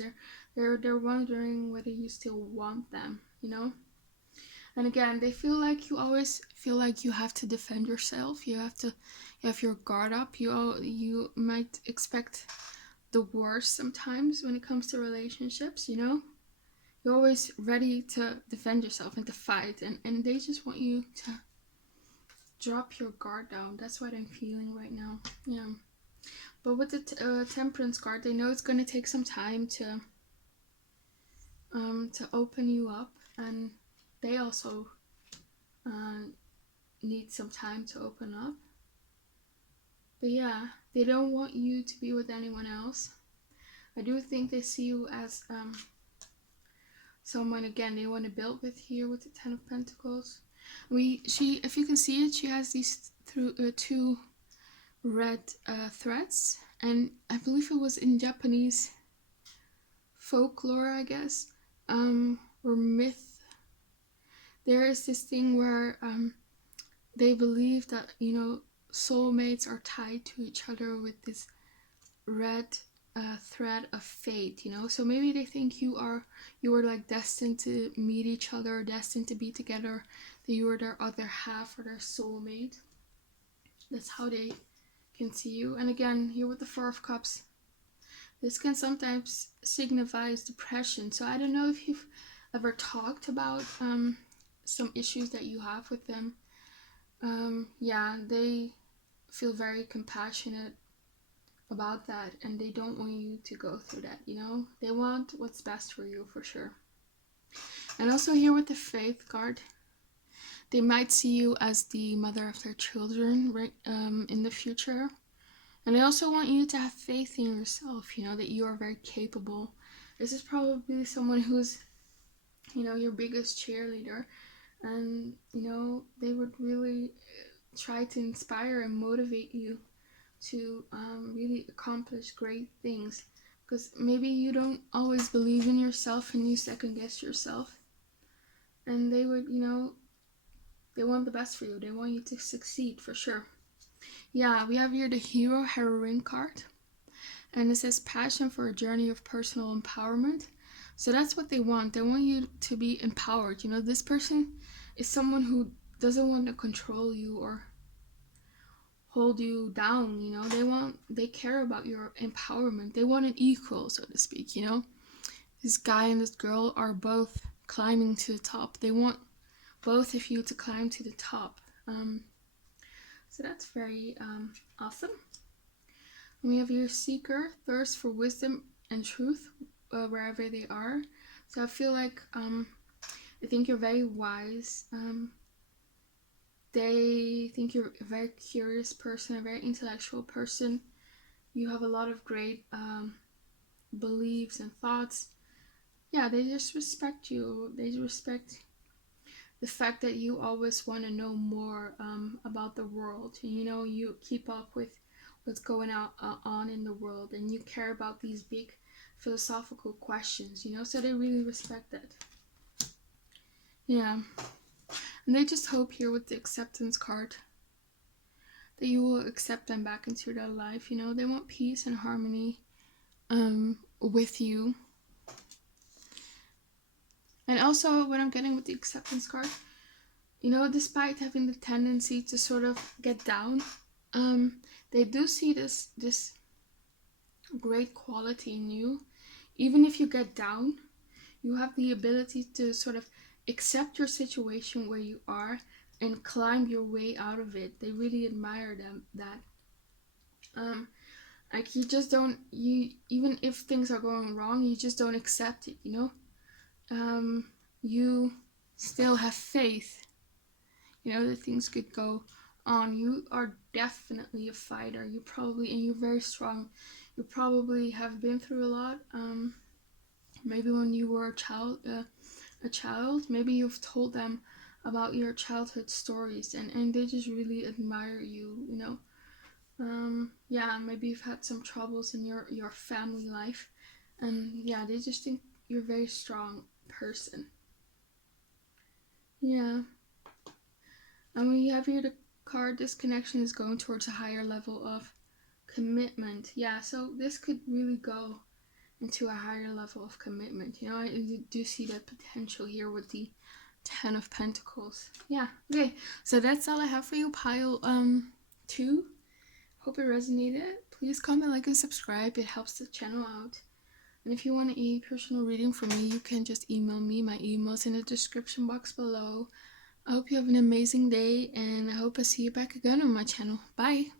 They're wondering whether you still want them, you know. And again, they feel like you always feel like you have to defend yourself. You have your guard up. You might expect the worst sometimes when it comes to relationships, you know. You're always ready to defend yourself and to fight, and they just want you to drop your guard down. That's what I'm feeling right now. Yeah. But with the Temperance card, they know it's going to take some time to open you up, and they also need some time to open up. But yeah, they don't want you to be with anyone else. I do think they see you as someone, again, they want to build with here with the Ten of Pentacles. If you can see it, she has these two red threads, and I believe it was in Japanese folklore, I guess, or myth. There is this thing where they believe that, you know, soulmates are tied to each other with this red thread of fate, you know. So maybe they think you were like destined to meet each other, destined to be together, that you were their other half or their soulmate. That's how they can see you. And again, here with the Four of Cups, this can sometimes signify depression. So I don't know if you've ever talked about some issues that you have with them. Yeah, they feel very compassionate about that, and they don't want you to go through that, you know. They want what's best for you, for sure. And also here with the Faith card, they might see you as the mother of their children, right, in the future. And they also want you to have faith in yourself, you know, that you are very capable. This is probably someone who's, you know, your biggest cheerleader, and you know, they would really try to inspire and motivate you to really accomplish great things, because maybe you don't always believe in yourself and you second guess yourself, and they would, you know, they want the best for you. They want you to succeed, for sure. Yeah, we have here the Hero Heroine card, and it says passion for a journey of personal empowerment. So that's what they want. They want you to be empowered. You know, this person is someone who doesn't want to control you or hold you down, you know. They care about your empowerment. They want an equal, so to speak, you know. This guy and this girl are both climbing to the top. They want both of you to climb to the top. So that's very awesome. And we have your Seeker, thirst for wisdom and truth wherever they are. So I feel like They think you're very wise. They think you're a very curious person, a very intellectual person. You have a lot of great beliefs and thoughts. Yeah, they just respect you. They respect the fact that you always want to know more about the world. You know, you keep up with what's going on in the world, and you care about these big philosophical questions, you know, so they really respect that. Yeah. And they just hope here with the acceptance card that you will accept them back into their life. You know, they want peace and harmony with you. And also, what I'm getting with the acceptance card, you know, despite having the tendency to sort of get down, they do see this great quality in you. Even if you get down, you have the ability to sort of accept your situation where you are and climb your way out of it. They really admire that. Like you just don't, you, even if things are going wrong, you just don't accept it, you know. You still have faith, you know, that things could go on. You are definitely a fighter. You probably, and you're very strong. You probably have been through a lot. Maybe when you were a child, maybe you've told them about your childhood stories, and they just really admire you, you know. Yeah, maybe you've had some troubles in your family life, and yeah, they just think you're a very strong person. Yeah. And when you have here the card, this connection is going towards a higher level of commitment. Yeah, so this could really go into a higher level of commitment. You know, I do see that potential here with the Ten of Pentacles. Yeah, okay. So that's all I have for you, pile 2. Hope it resonated. Please comment, like, and subscribe. It helps the channel out. And if you want a personal reading from me, you can just email me. My email's in the description box below. I hope you have an amazing day, and I hope I see you back again on my channel. Bye!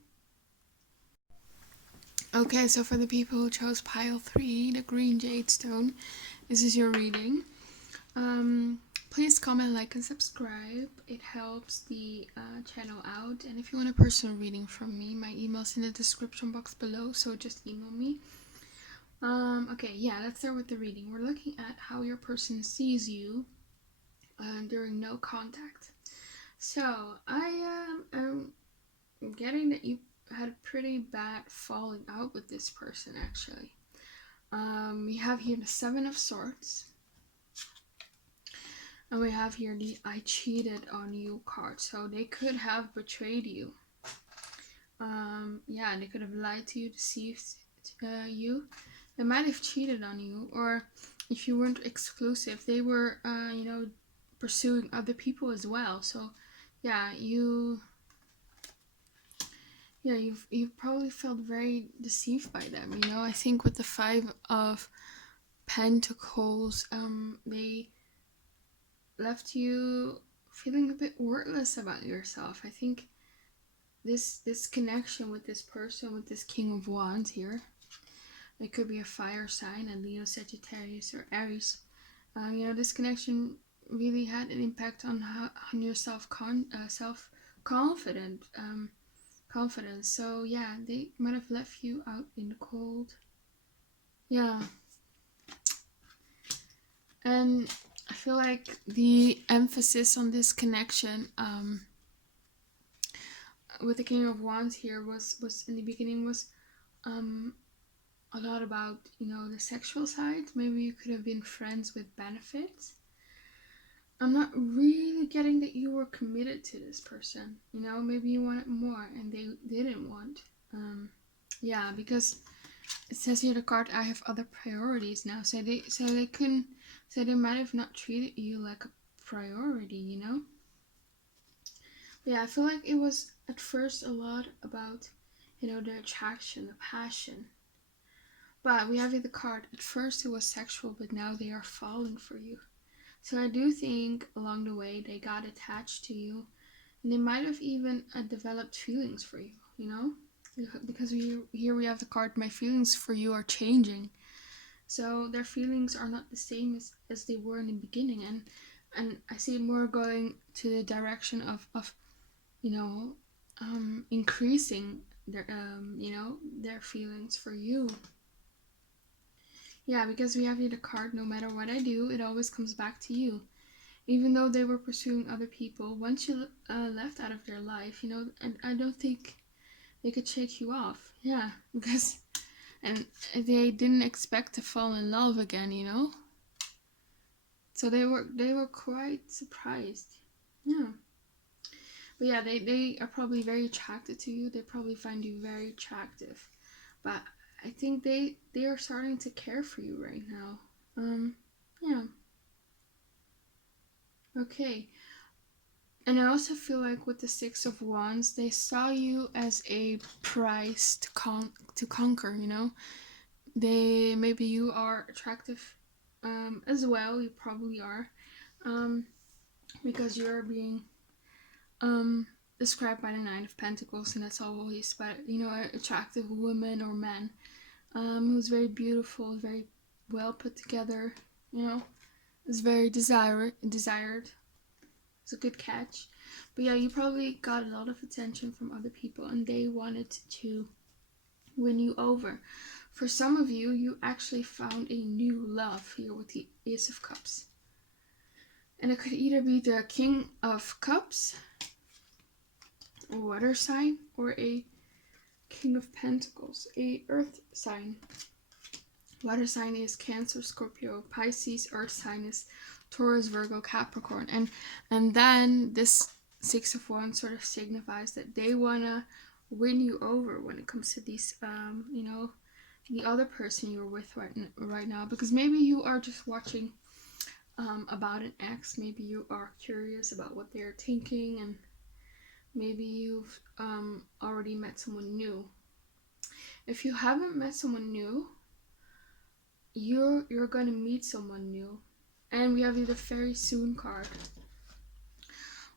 Okay, so for the people who chose pile 3, the green jade stone, this is your reading. Please comment, like, and subscribe. It helps the channel out. And if you want a personal reading from me, my email's in the description box below, so just email me. Okay, yeah, let's start with the reading. We're looking at how your person sees you during no contact. So I am getting that you had a pretty bad falling out with this person, actually. We have here the Seven of Swords, and we have here the I cheated on you card. So they could have betrayed you. Yeah, they could have lied to you, deceived you. They might have cheated on you, or if you weren't exclusive, they were, you know, pursuing other people as well. So, yeah, you've probably felt very deceived by them. You know, I think with the Five of Pentacles, they left you feeling a bit worthless about yourself. I think this connection with this person, with this King of Wands here, it could be a fire sign, a Leo, Sagittarius, or Aries. You know, this connection really had an impact on your confidence. So yeah, they might have left you out in the cold. Yeah. And I feel like the emphasis on this connection with the King of Wands here was in the beginning was a lot about, you know, the sexual side. Maybe you could have been friends with benefits. I'm not really getting that you were committed to this person. You know, maybe you wanted more and they didn't want. Yeah, because it says here the card, I have other priorities now. So they might have not treated you like a priority, you know? But yeah, I feel like it was at first a lot about, you know, the attraction, the passion. But we have here the card, at first it was sexual, but now they are falling for you. So I do think along the way they got attached to you, and they might have even developed feelings for you, you know? Because here we have the card, my feelings for you are changing. So their feelings are not the same as they were in the beginning. And And I see more going to the direction of you know, increasing their their feelings for you. Yeah, because we have here the card, no matter what I do, it always comes back to you. Even though they were pursuing other people, once you left out of their life, and I don't think they could shake you off. Yeah, because and they didn't expect to fall in love again, So they were quite surprised. Yeah. But yeah, they are probably very attracted to you. They probably find you very attractive. But I think they are starting to care for you right now. Yeah. Okay. And I also feel like with the Six of Wands, they saw you as a prize to conquer, Maybe you are attractive as well. You probably are. Because you're being described by the Nine of Pentacles, and that's always about, an attractive woman or man who's very beautiful, very well put together, is very desired. It's a good catch. But yeah, you probably got a lot of attention from other people, and they wanted to win you over. For some of you, you actually found a new love here with the Ace of Cups. And it could either be the King of Cups, a water sign, or a King of Pentacles, a earth sign. Water sign is Cancer, Scorpio, Pisces. Earth sign is Taurus, Virgo, Capricorn. And then this Six of Wands sort of signifies that they want to win you over when it comes to these, the other person you're with right now. Because maybe you are just watching about an ex. Maybe you are curious about what they're thinking, and maybe you've already met someone new. If you haven't met someone new, you're gonna meet someone new. And we have the very soon card,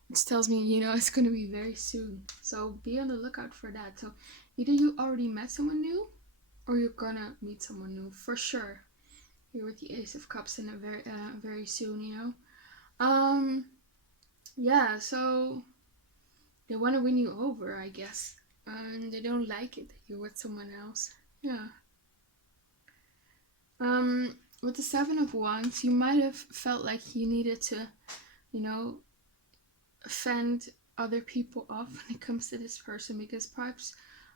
which tells me, it's gonna be very soon. So be on the lookout for that. So either you already met someone new, or you're gonna meet someone new for sure. Here with the Ace of Cups, and very soon, Yeah. So they want to win you over, I guess, and they don't like it that you're with someone else. Yeah. With the Seven of Wands, you might have felt like you needed to, fend other people off when it comes to this person, because perhaps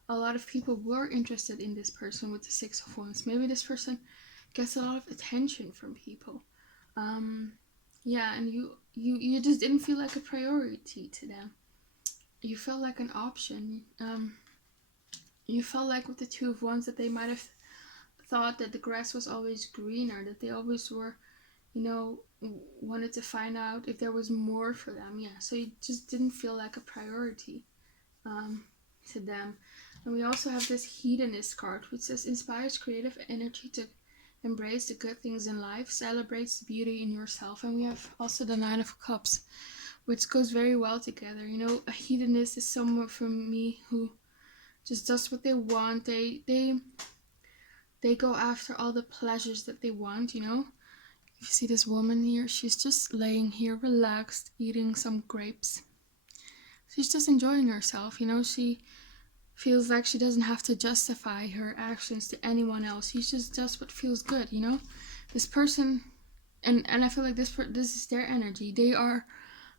a lot of people were interested in this person with the Six of Wands. Maybe this person gets a lot of attention from people. Yeah, and you just didn't feel like a priority to them. You felt like an option. You felt like with the Two of Wands that they might have thought that the grass was always greener, that they always were, wanted to find out if there was more for them. Yeah, so you just didn't feel like a priority to them. And we also have this hedonist card, which says inspires creative energy to embrace the good things in life, celebrates the beauty in yourself. And we have also the Nine of Cups, which goes very well together. A hedonist is someone from me who just does what they want. They go after all the pleasures that they want, You see this woman here, she's just laying here relaxed, eating some grapes. She's just enjoying herself, She feels like she doesn't have to justify her actions to anyone else. She just does what feels good, This person, and I feel like this is their energy. They are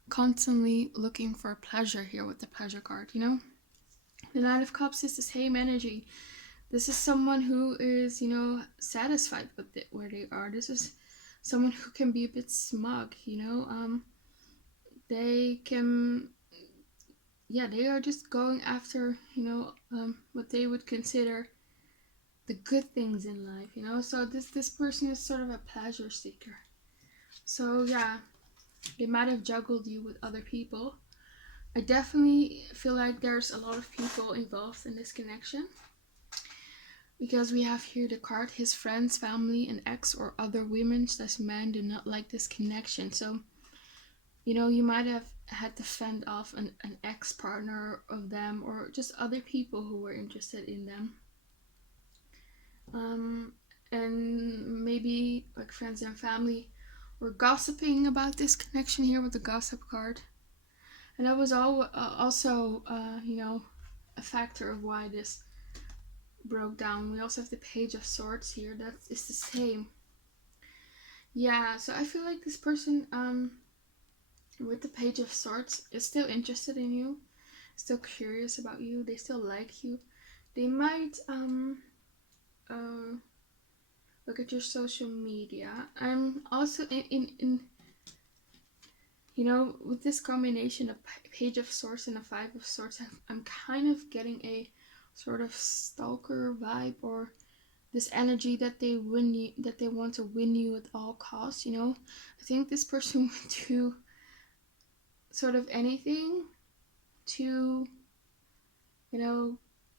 constantly looking for pleasure here with the pleasure card, The Knight of Cups is the same energy. This is someone who is, satisfied with where they are. This is someone who can be a bit smug, They can, they are just going after, what they would consider the good things in life, So this person is sort of a pleasure seeker. So yeah, they might have juggled you with other people. I definitely feel like there's a lot of people involved in this connection. Because we have here the card, his friends, family, and ex or other women / men do not like this connection. So, you might have had to fend off an ex-partner of them, or just other people who were interested in them. And maybe like friends and family were gossiping about this connection here with the gossip card. And that was also, a factor of why this broke down. We also have the Page of Swords here. That is the same. Yeah, so I feel like this person with the Page of Swords is still interested in you, still curious about you. They still like you. They might look at your social media. I'm also in with this combination of Page of Swords and a Five of Swords, I'm kind of getting a sort of stalker vibe, or this energy that they want to win you at all costs. I think this person would do sort of anything to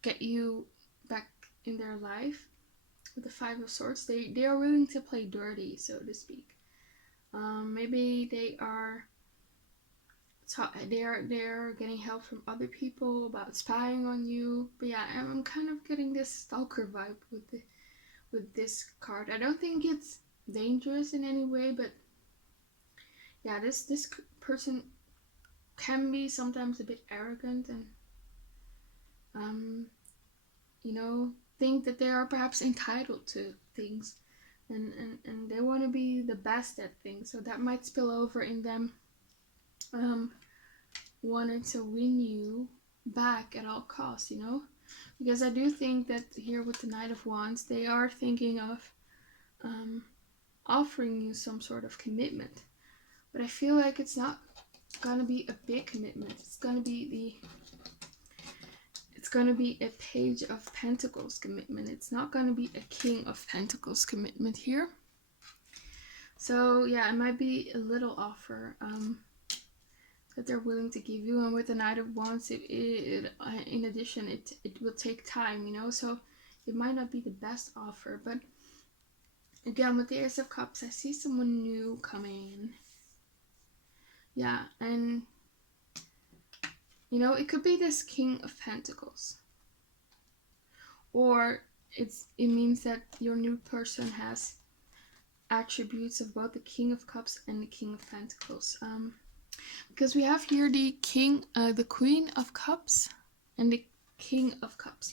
get you back in their life. With the Five of Swords, they are willing to play dirty, so to speak. Maybe they are getting help from other people about spying on you. But yeah, I'm kind of getting this stalker vibe with this card. I don't think it's dangerous in any way, but yeah, this person can be sometimes a bit arrogant and think that they are perhaps entitled to things, and they want to be the best at things. So that might spill over in them wanting to win you back at all costs, because I do think that here with the Knight of Wands, they are thinking of offering you some sort of commitment. But I feel like it's not gonna be a big commitment. It's gonna be a Page of Pentacles commitment. It's not gonna be a King of Pentacles commitment here. So yeah, it might be a little offer that they're willing to give you. And with the Knight of Wands, in addition, it will take time, so it might not be the best offer. But again, with the Ace of Cups, I see someone new coming in. Yeah, and it could be this King of Pentacles, or it means that your new person has attributes of both the King of Cups and the King of Pentacles. Because we have here the Queen of Cups and the King of Cups,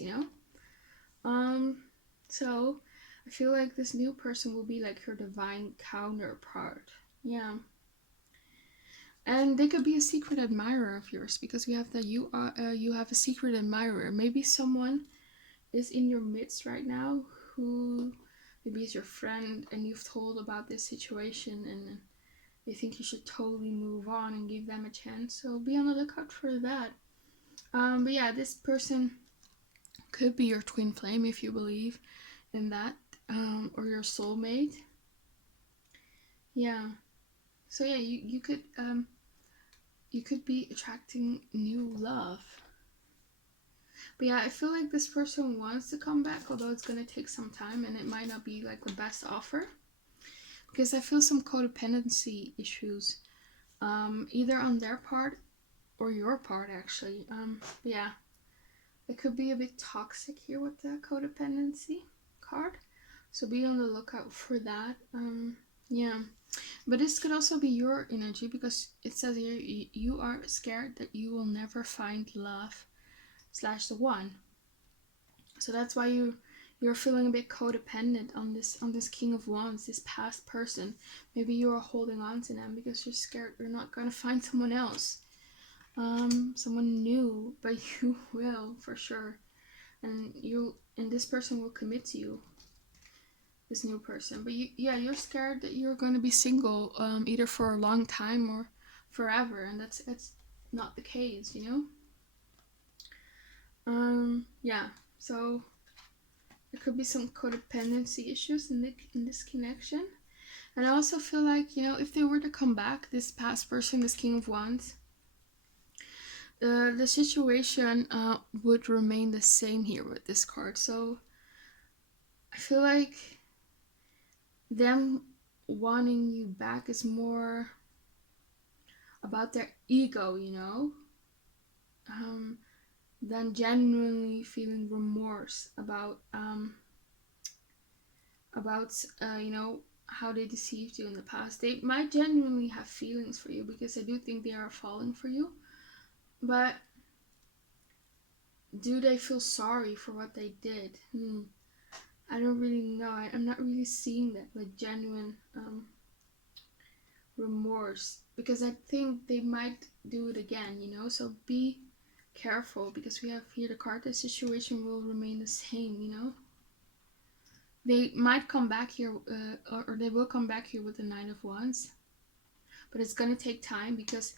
So I feel like this new person will be like her divine counterpart. Yeah. And they could be a secret admirer of yours, because we have that you have a secret admirer. Maybe someone is in your midst right now who maybe is your friend, and you've told about this situation, and they think you should totally move on and give them a chance. So be on the lookout for that. But yeah, this person could be your twin flame if you believe in that, or your soulmate. Yeah. So yeah, you could be attracting new love. But yeah, I feel like this person wants to come back, although it's gonna take some time, and it might not be like the best offer, because I feel some codependency issues, either on their part or your part, actually. But yeah, it could be a bit toxic here with the codependency card, so be on the lookout for that. Yeah, but this could also be your energy, because it says here you are scared that you will never find love / the one. So that's why you're feeling a bit codependent on this King of Wands, this past person. Maybe you're holding on to them because you're scared you're not gonna find someone else, someone new, but you will for sure, and this person will commit to you, this new person. But you're scared that you're gonna be single, either for a long time or forever, and that's not the case, Yeah, so there could be some codependency issues in this connection. And I also feel like, if they were to come back, this past person, this King of Wands, the situation would remain the same here with this card. So I feel like them wanting you back is more about their ego, than genuinely feeling remorse about how they deceived you in the past. They might genuinely have feelings for you, because I do think they are falling for you. But do they feel sorry for what they did? I don't really know. I'm not really seeing that, like, genuine remorse, because I think they might do it again, you know? So be careful, because we have here the card, the situation will remain the same, you know? They might come back here, or they will come back here with the Nine of Wands, but it's gonna take time, because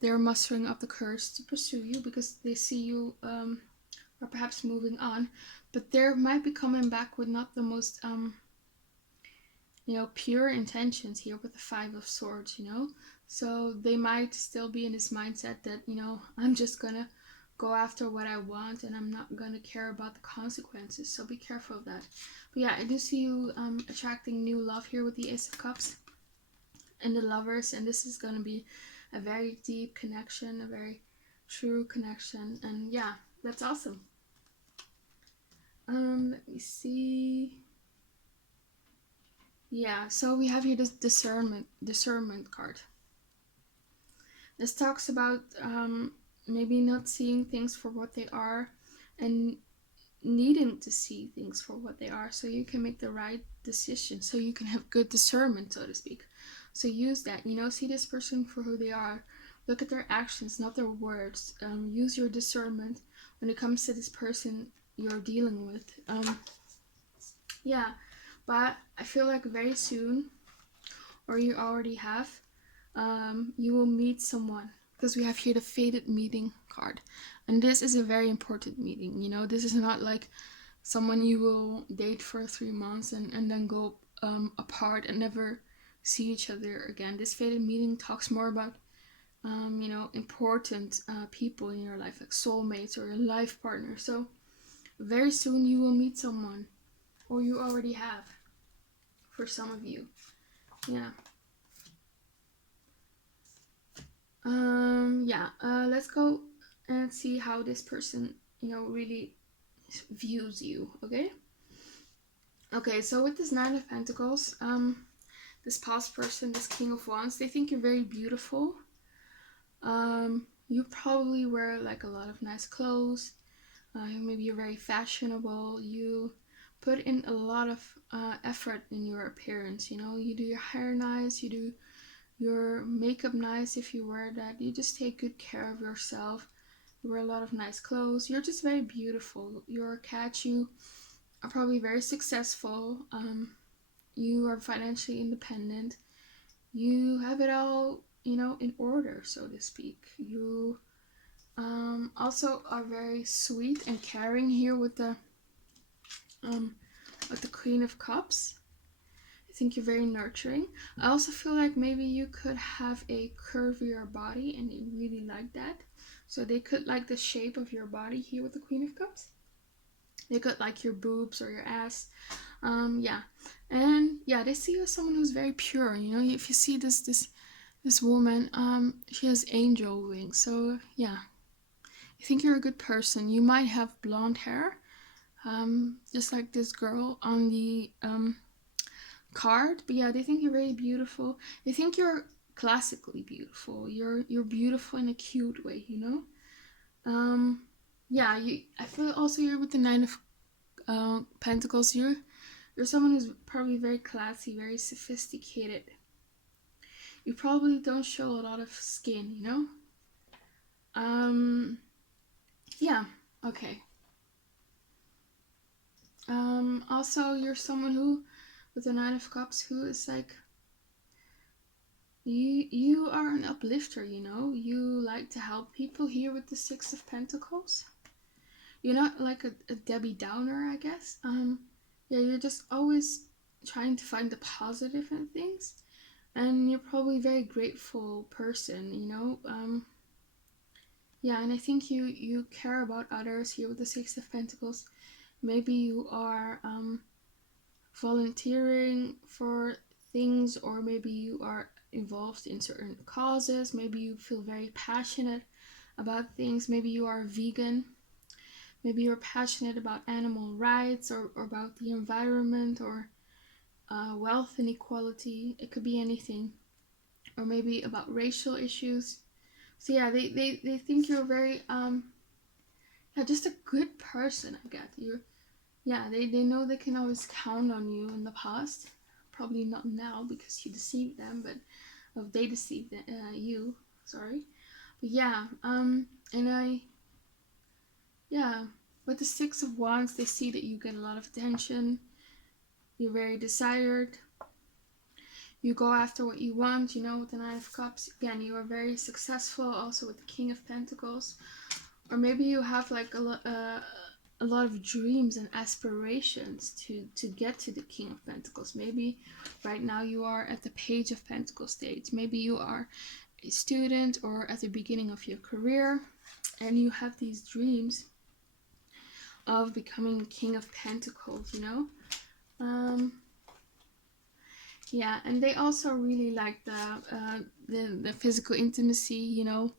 they're mustering up the courage to pursue you, because they see you, or perhaps moving on, but they might be coming back with not the most pure intentions here with the Five of Swords, you know? So they might still be in this mindset that, I'm just gonna go after what I want, and I'm not gonna care about the consequences. So be careful of that. But yeah, I do see you attracting new love here with the Ace of Cups and the Lovers, and this is gonna be a very deep connection, a very true connection, and yeah, that's awesome. Let me see. Yeah, so we have here this discernment card. This talks about maybe not seeing things for what they are, and needing to see things for what they are, so you can make the right decision, so you can have good discernment, so to speak. So use that, see this person for who they are. Look at their actions, not their words. Use your discernment when it comes to this person you're dealing with. Yeah, but I feel like very soon, or you already have, you will meet someone, because we have here the fated meeting card, and this is a very important meeting. This is not like someone you will date for 3 months and then go apart and never see each other again. This fated meeting talks more about important people in your life, like soulmates or a life partner. So very soon you will meet someone, or you already have, for some of you. Yeah. Let's go and see how this person, really views you, okay? Okay, so with this Nine of Pentacles, this past person, this King of Wands, they think you're very beautiful. You probably wear like a lot of nice clothes. Maybe you're very fashionable. You put in a lot of effort in your appearance, you do your hair nice, you do your makeup nice if you wear that. You just take good care of yourself. You wear a lot of nice clothes. You're just very beautiful. You're a cat. You are probably very successful. You are financially independent. You have it all, in order, so to speak. You also are very sweet and caring here with the Queen of Cups. I think you're very nurturing. I also feel like maybe you could have a curvier body, and they really like that. So they could like the shape of your body here with the Queen of Cups. They could like your boobs or your ass. Yeah. And yeah, they see you as someone who's very pure. If you see this woman, she has angel wings. So yeah, I think you're a good person. You might have blonde hair, just like this girl on the card. But yeah, they think you're very beautiful. They think you're classically beautiful. You're beautiful in a cute way, Yeah, I feel also you're with the Nine of Pentacles. You're someone who's probably very classy, very sophisticated. You probably don't show a lot of skin, Yeah, okay. Also, you're someone who, with the Nine of Cups, who is like, you are an uplifter, you like to help people here with the Six of Pentacles. You're not like a Debbie Downer, I guess. Yeah, you're just always trying to find the positive in things, and you're probably a very grateful person, yeah, and I think you care about others here with the Six of Pentacles. Maybe you are volunteering for things, or maybe you are involved in certain causes. Maybe you feel very passionate about things. Maybe you are vegan. Maybe you're passionate about animal rights, or about the environment, or wealth inequality. It could be anything, or maybe about racial issues. So yeah, they think you're very yeah, just a good person. I get you. Yeah, they know they can always count on you in the past. Probably not now because you deceived them, but they deceived you. Sorry, but yeah, and yeah, with the Six of Wands, they see that you get a lot of attention. You're very desired. You go after what you want. You know, with the Nine of Cups, again, you are very successful. Also with the King of Pentacles, or maybe you have like a lot of dreams and aspirations to get to the King of Pentacles. Maybe right now you are at the Page of Pentacles stage. Maybe you are a student or at the beginning of your career, and you have these dreams of becoming King of Pentacles, you know. Yeah, and they also really like the physical intimacy, you know.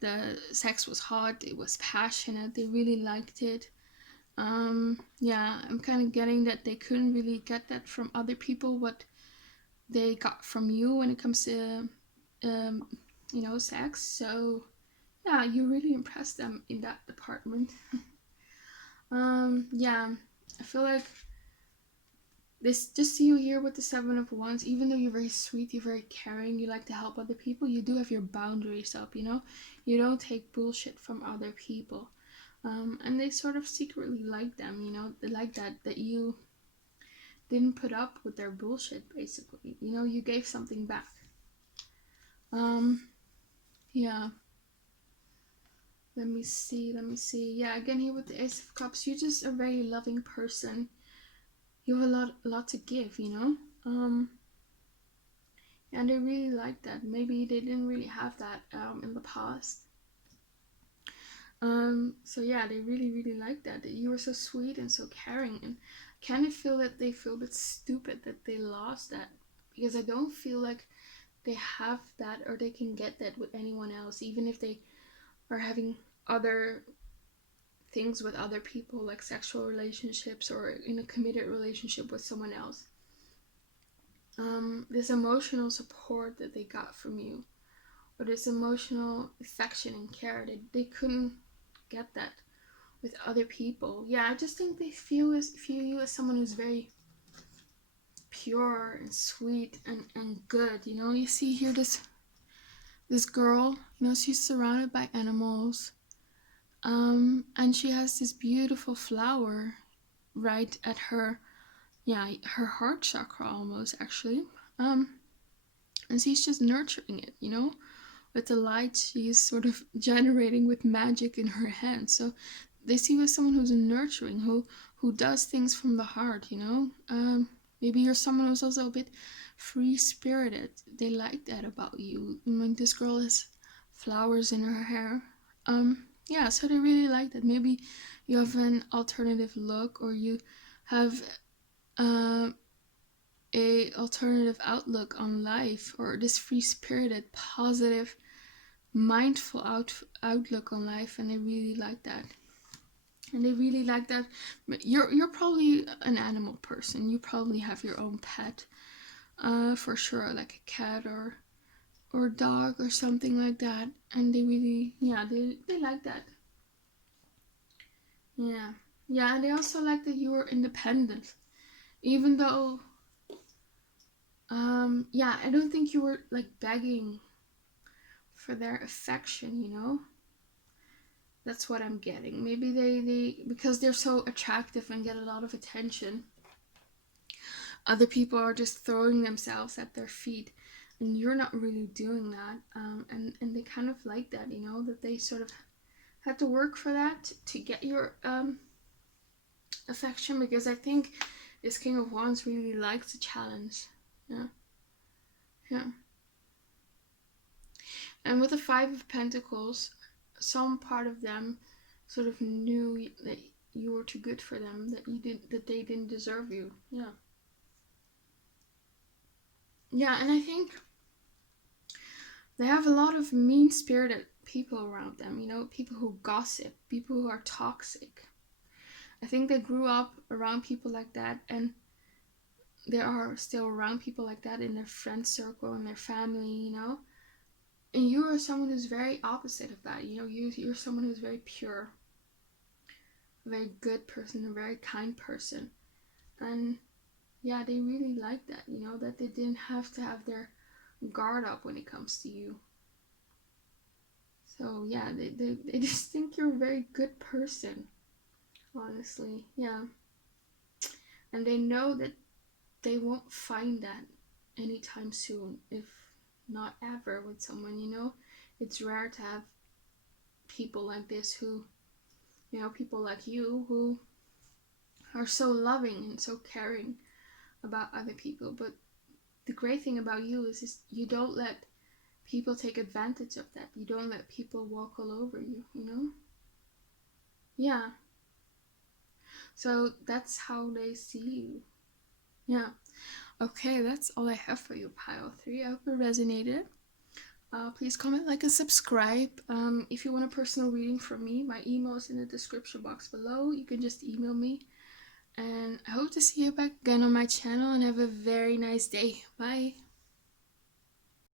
The sex was hot, it was passionate, they really liked it. Yeah, I'm kind of getting that they couldn't really get that from other people, what they got from you when it comes to, you know, sex. So, yeah, you really impressed them in that department. Yeah, I feel like this just see you here with the Seven of Wands. Even though you're very sweet, you're very caring, you like to help other people, you do have your boundaries up, you know. You don't take bullshit from other people. And they sort of secretly like them, you know. They like that you didn't put up with their bullshit, basically. You know, you gave something back. Yeah. Let me see. Yeah, again here with the Ace of Cups, you're just a very loving person. You have a lot to give, you know. And they really like that. Maybe they didn't really have that in the past. So yeah, they really like that you were so sweet and so caring, and kind of feel that they feel a bit stupid that they lost that, because I don't feel like they have that or they can get that with anyone else, even if they are having other things with other people, like sexual relationships or in a committed relationship with someone else. This emotional support that they got from you, or this emotional affection and care, they couldn't get that with other people. Yeah, I just think they feel you as someone who's very pure and sweet and good. You know, you see here this girl, you know, she's surrounded by animals. And she has this beautiful flower right at her, yeah, her heart chakra almost actually. And she's just nurturing it, you know, with the light she's sort of generating with magic in her hand. So they see you as someone who's nurturing, who does things from the heart, you know. Maybe you're someone who's also a bit free spirited. They like that about you. I mean, this girl has flowers in her hair. Yeah, so they really like that. Maybe you have an alternative look, or you have a alternative outlook on life, or this free spirited, positive, mindful outlook on life, and they really like that. And they really like that. You're probably an animal person. You probably have your own pet, for sure, like a cat or dog or something like that. And they really, yeah, they like that. Yeah, yeah, and they also like that you are independent, even though, yeah, I don't think you were like begging for their affection, you know. That's what I'm getting. Maybe they because they're so attractive and get a lot of attention, other people are just throwing themselves at their feet, and you're not really doing that. And they kind of like that, you know, that they sort of had to work for that to get your affection, because I think this King of Wands really likes a challenge. Yeah. Yeah. And with the Five of Pentacles, some part of them sort of knew that you were too good for them, that they didn't deserve you. Yeah. Yeah, and I think they have a lot of mean-spirited people around them, you know, people who gossip, people who are toxic. I think they grew up around people like that, and there are still around people like that in their friend circle and their family, you know. And you are someone who's very opposite of that, you know. You're someone who's very pure, a very good person, a very kind person. And yeah, they really like that, you know, that they didn't have to have their guard up when it comes to you. So yeah, they just think you're a very good person, honestly. Yeah. And they know that they won't find that anytime soon, if not ever, with someone, you know. It's rare to have people like this who, you know, people like you who are so loving and so caring about other people. But the great thing about you is you don't let people take advantage of that. You don't let people walk all over you, you know? Yeah. So that's how they see you. Yeah. Okay, that's all I have for you, pile 3. I hope it resonated. Please comment, like, and subscribe. If you want a personal reading from me, my email is in the description box below. You can just email me. And I hope to see you back again on my channel, and have a very nice day. Bye.